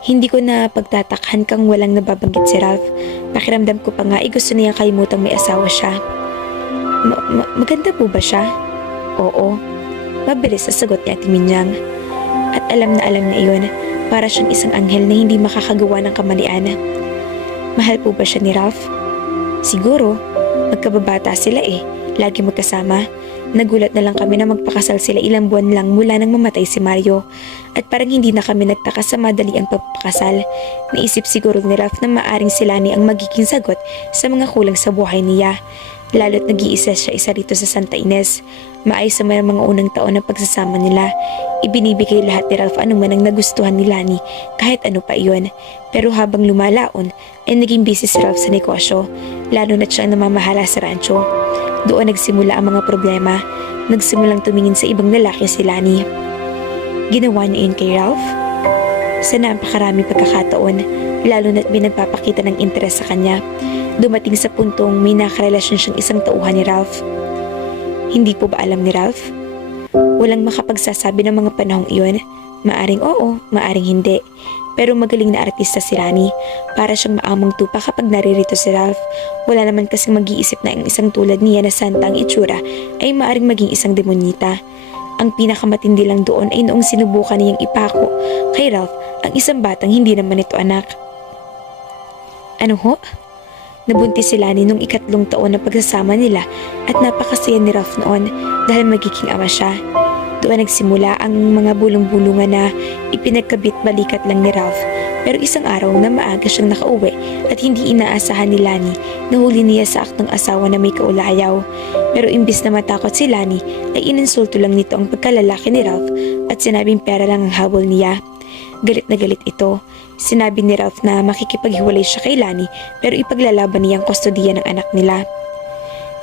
Hindi ko na pagtatakhan kang walang nababanggit si Ralph. Pakiramdam ko pa nga gusto niyang kalimutang may asawa siya. Maganda po ba siya? Oo. Mabilis sa sagot ni Ate Minyang. At alam na iyon, para siyang isang anghel na hindi makakagawa ng kamalian. Mahal po ba siya ni Ralph? Siguro. Magkababata sila lagi magkasama. Nagulat na lang kami na magpakasal sila ilang buwan lang mula nang mamatay si Mario. At parang hindi na kami nagtaka sa madali ang pagpapakasal. Naisip siguro ni Ralph na maaring sila ni ang magiging sagot sa mga kulang sa buhay niya. Lalo't nag-iisa siya isa rito sa Santa Ines. Maayos sa mga unang taon ng pagsasama nila. Ibinibigay lahat ni Ralph anuman ang nagustuhan ni Lani kahit ano pa iyon. Pero habang lumalaon ay naging busy si Ralph sa negosyo. Lalo na siyang namamahala sa rancho. Doon nagsimula ang mga problema. Nagsimulang tumingin sa ibang lalaki si Lani. Ginawa niya yun kay Ralph? Sa napakarami pagkakataon, lalo na't may nagpapakita ng interes sa kanya. Dumating sa puntong may nakarelasyon siyang isang tauhan ni Ralph. Hindi po ba alam ni Ralph? Walang makapagsasabi ng mga panahong iyon. Maaring oo, maaring hindi. Pero magaling na artista si Lani. Para siyang maamong tupa kapag naririto si Ralph. Wala naman kasing mag-iisip na ang isang tulad niya na santa ang itsura ay maaring maging isang demonyita. Ang pinakamatindi lang doon ay noong sinubukan niyang ipako kay Ralph ang isang batang hindi naman ito anak. Ano ho? Nabuntis si Lani nung 3 taon na pagsasama nila at napakasaya ni Ralph noon dahil magiging ama siya. Doon nagsimula ang mga bulong-bulungan na ipinagkabit-balikat lang ni Ralph. Pero isang araw na maaga siyang nakauwi at hindi inaasahan ni Lani, nahuli niya sa aktong asawa na may kaulayaw. Pero imbis na matakot si Lani, ay ininsulto lang nito ang pagkalalaki ni Ralph at sinabing pera lang ang habol niya. Galit na galit ito. Sinabi ni Ralph na makikipaghiwalay siya kay Lani pero ipaglalaban niya ang kustodiya ng anak nila.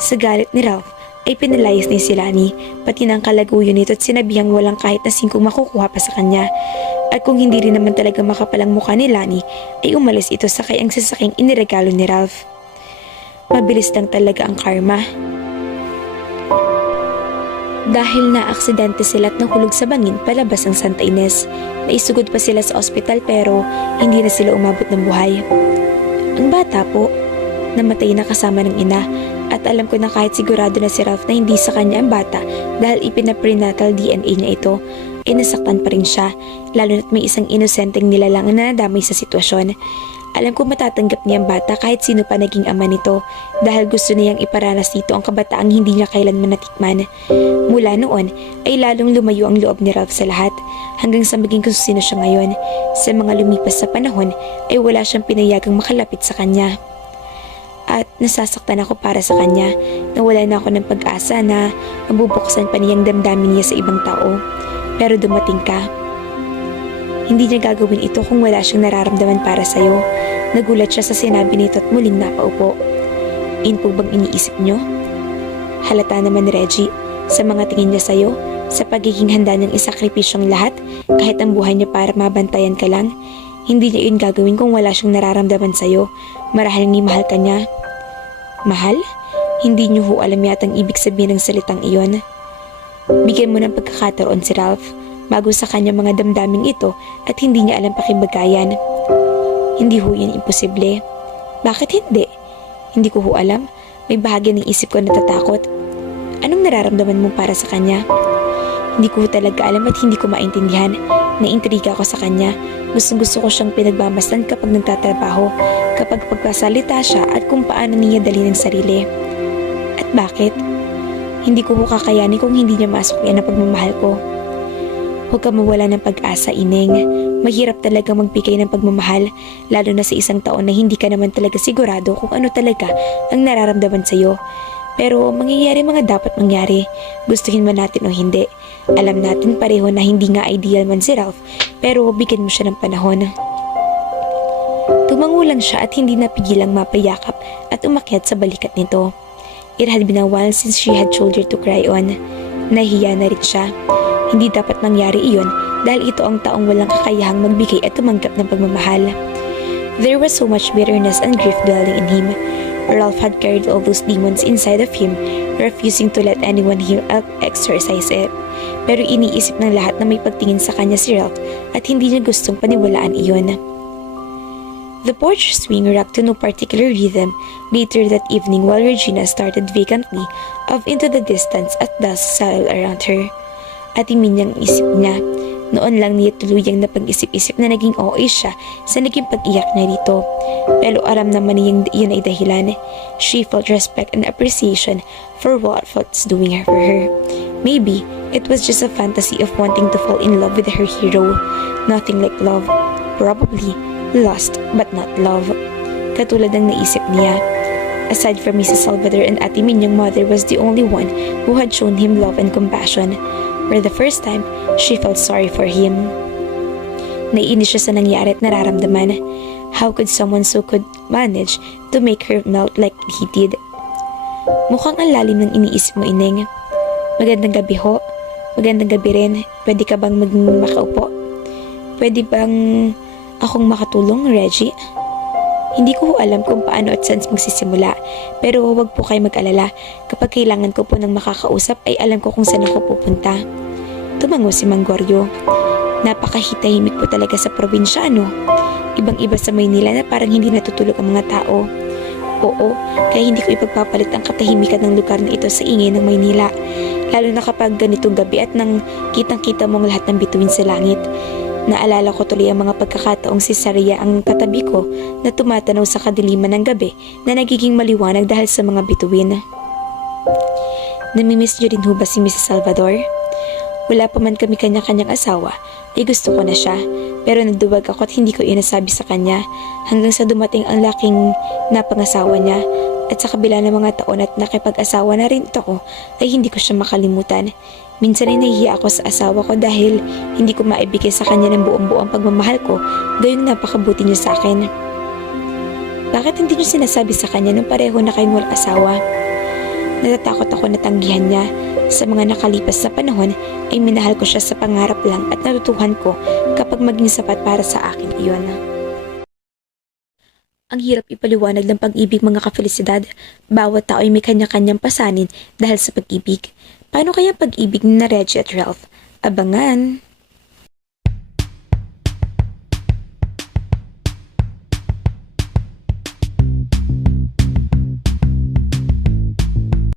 Sa galit ni Ralph, ay pinalayas ni si Lani, pati ng kalaguyo nito at sinabihang walang kahit na 5 makukuha pa sa kanya. At kung hindi rin naman talaga makapalang mukha ni Lani, ay umalis ito sakay ang sasaking iniregalo ni Ralph. Mabilis lang talaga ang karma. Dahil na-aksidente sila at nahulog sa bangin palabas ang Santa Ines. Naisugod pa sila sa ospital pero hindi na sila umabot ng buhay. Ang bata po, namatay na kasama ng ina. At alam ko na kahit sigurado na si Ralph na hindi sa kanya ang bata dahil ipina-prenatal DNA niya ito, ay nasaktan pa rin siya, lalo na't may isang inosenteng nilalang na nadamay sa sitwasyon. Alam ko matatanggap niya ang bata kahit sino pa naging ama nito dahil gusto niyang iparanas dito ang kabataang hindi niya kailanman natikman. Mula noon ay lalong lumayo ang loob ni Ralph sa lahat hanggang sa maging kung sino siya ngayon. Sa mga lumipas sa panahon ay wala siyang pinayagang makalapit sa kanya. At nasasaktan ako para sa kanya na wala na ako ng pag-asa na mabubuksan pa niyang damdamin niya sa ibang tao. Pero dumating ka. Hindi niya gagawin ito kung wala siyang nararamdaman para sa'yo. Nagulat siya sa sinabi nito at muling napaupo. Yun po bang iniisip niyo? Halata naman Reggie, sa mga tingin niya sa'yo, sa pagiging handa niyang isakripisyong lahat kahit ang buhay niya para mabantayan ka lang. Hindi niya yun gagawin kung wala siyang nararamdaman sa'yo. Marahil ni mahal ka niya. Mahal? Hindi niyo ho alam yatang ibig sabihin ng salitang iyon. Bigyan mo ng pagkakataon si Ralph bago sa kanya mga damdaming ito at hindi niya alam pakibagayan. Hindi ho yun imposible. Bakit hindi? Hindi ko ho alam. May bahagi ng isip ko na natatakot. Anong nararamdaman mo para sa kanya? Hindi ko talaga alam at hindi ko maintindihan. Naintriga ako sa kanya. Gustong-gusto ko siyang pinagmamasdan kapag nagtatrabaho, kapag pagkasalita siya at kung paano niya dali ng sarili. At bakit? Hindi ko kakayanin kung hindi niya masok yan ang pagmamahal ko. Huwag ka mawala ng pag-asa, Ineng. Mahirap talaga magbigay ng pagmamahal, lalo na sa isang taon na hindi ka naman talaga sigurado kung ano talaga ang nararamdaman sa'yo. Pero mangyayari mga dapat mangyari, gustuhin man natin o hindi. Alam natin pareho na hindi nga ideal man si Ralph, pero bigyan mo siya ng panahon. Tumango lang siya at hindi napigilang mapayakap at umakyat sa balikat nito. It had been a while since she had shoulder to cry on. Nahiya na rin siya. Hindi dapat mangyari iyon dahil ito ang taong walang kakayahang magbigay at tumanggap ng pagmamahal. There was so much bitterness and grief dwelling in him. Ralph had carried all those demons inside of him, refusing to let anyone exercise it. Pero iniisip ng lahat na may pagtingin sa kanya si Ralph at hindi niya gustong paniwalaan iyon. The porch swing rocked to no particular rhythm later that evening while Regina started vacantly off into the distance at dusk settled around her. At niyang isip niya, noon lang niya tuluyang na pag-isip-isip na naging OA siya sa naging pag-iyak niya dito. Pero aram naman niyang iyon ay dahilan. She felt respect and appreciation for what was doing for her. Maybe it was just a fantasy of wanting to fall in love with her hero. Nothing like love. Probably lust but not love. Katulad ng naisip niya. Aside from Mrs. Salvador and Ate Minyong, mother was the only one who had shown him love and compassion. For the first time, she felt sorry for him. Naiinis siya sa nangyari at nararamdaman. How could someone so could manage to make her melt like he did? Mukhang ang lalim ng iniisip mo, Ineng. Magandang gabi ho. Magandang gabi rin. Pwede ka bang makaupo? Pwede bang akong makatulong, Reggie? Hindi ko alam kung paano at saan magsisimula, pero huwag po kayo mag-alala. Kapag kailangan ko po ng makakausap ay alam ko kung saan ako pupunta. Tumango si Manggoryo. Napakahitahimik po talaga sa probinsya, ano? Ibang-iba sa Maynila na parang hindi natutulog ang mga tao. Oo, kaya hindi ko ipagpapalit ang katahimikan ng lugar na ito sa ingay ng Maynila. Lalo na kapag ganitong gabi at nang kitang-kita mong lahat ng bituin sa langit. Naalala ko tuloy ang mga pagkakataong si Saria ang katabi ko na tumatanaw sa kadiliman ng gabi na nagiging maliwanag dahil sa mga bituin. Namimiss niyo rin ho ba si Mrs. Salvador? Wala pa man kami kanya-kanyang asawa, ay gusto ko na siya, pero naduwag ako at hindi ko inasabi sa kanya hanggang sa dumating ang laking napangasawa niya. At sa kabila ng mga taon at nakipag-asawa na rin ito ko, ay hindi ko siya makalimutan. Minsan ay nahihiya ako sa asawa ko dahil hindi ko maibigay sa kanya ng buong-buo ang pagmamahal ko, gayong napakabuti niya sa akin. Bakit hindi niyo sinasabi sa kanya nung pareho na kayong walang asawa? Natatakot ako na tanggihan niya. Sa mga nakalipas na panahon ay minahal ko siya sa pangarap lang at natutuhan ko kapag maging sapat para sa akin iyon. Ang hirap ipaliwanag ng pag-ibig, mga kafelisidad. Bawat tao ay may kanya-kanyang pasanin dahil sa pag-ibig. Paano kaya ang pag-ibig ni na Reggie at Ralph? Abangan!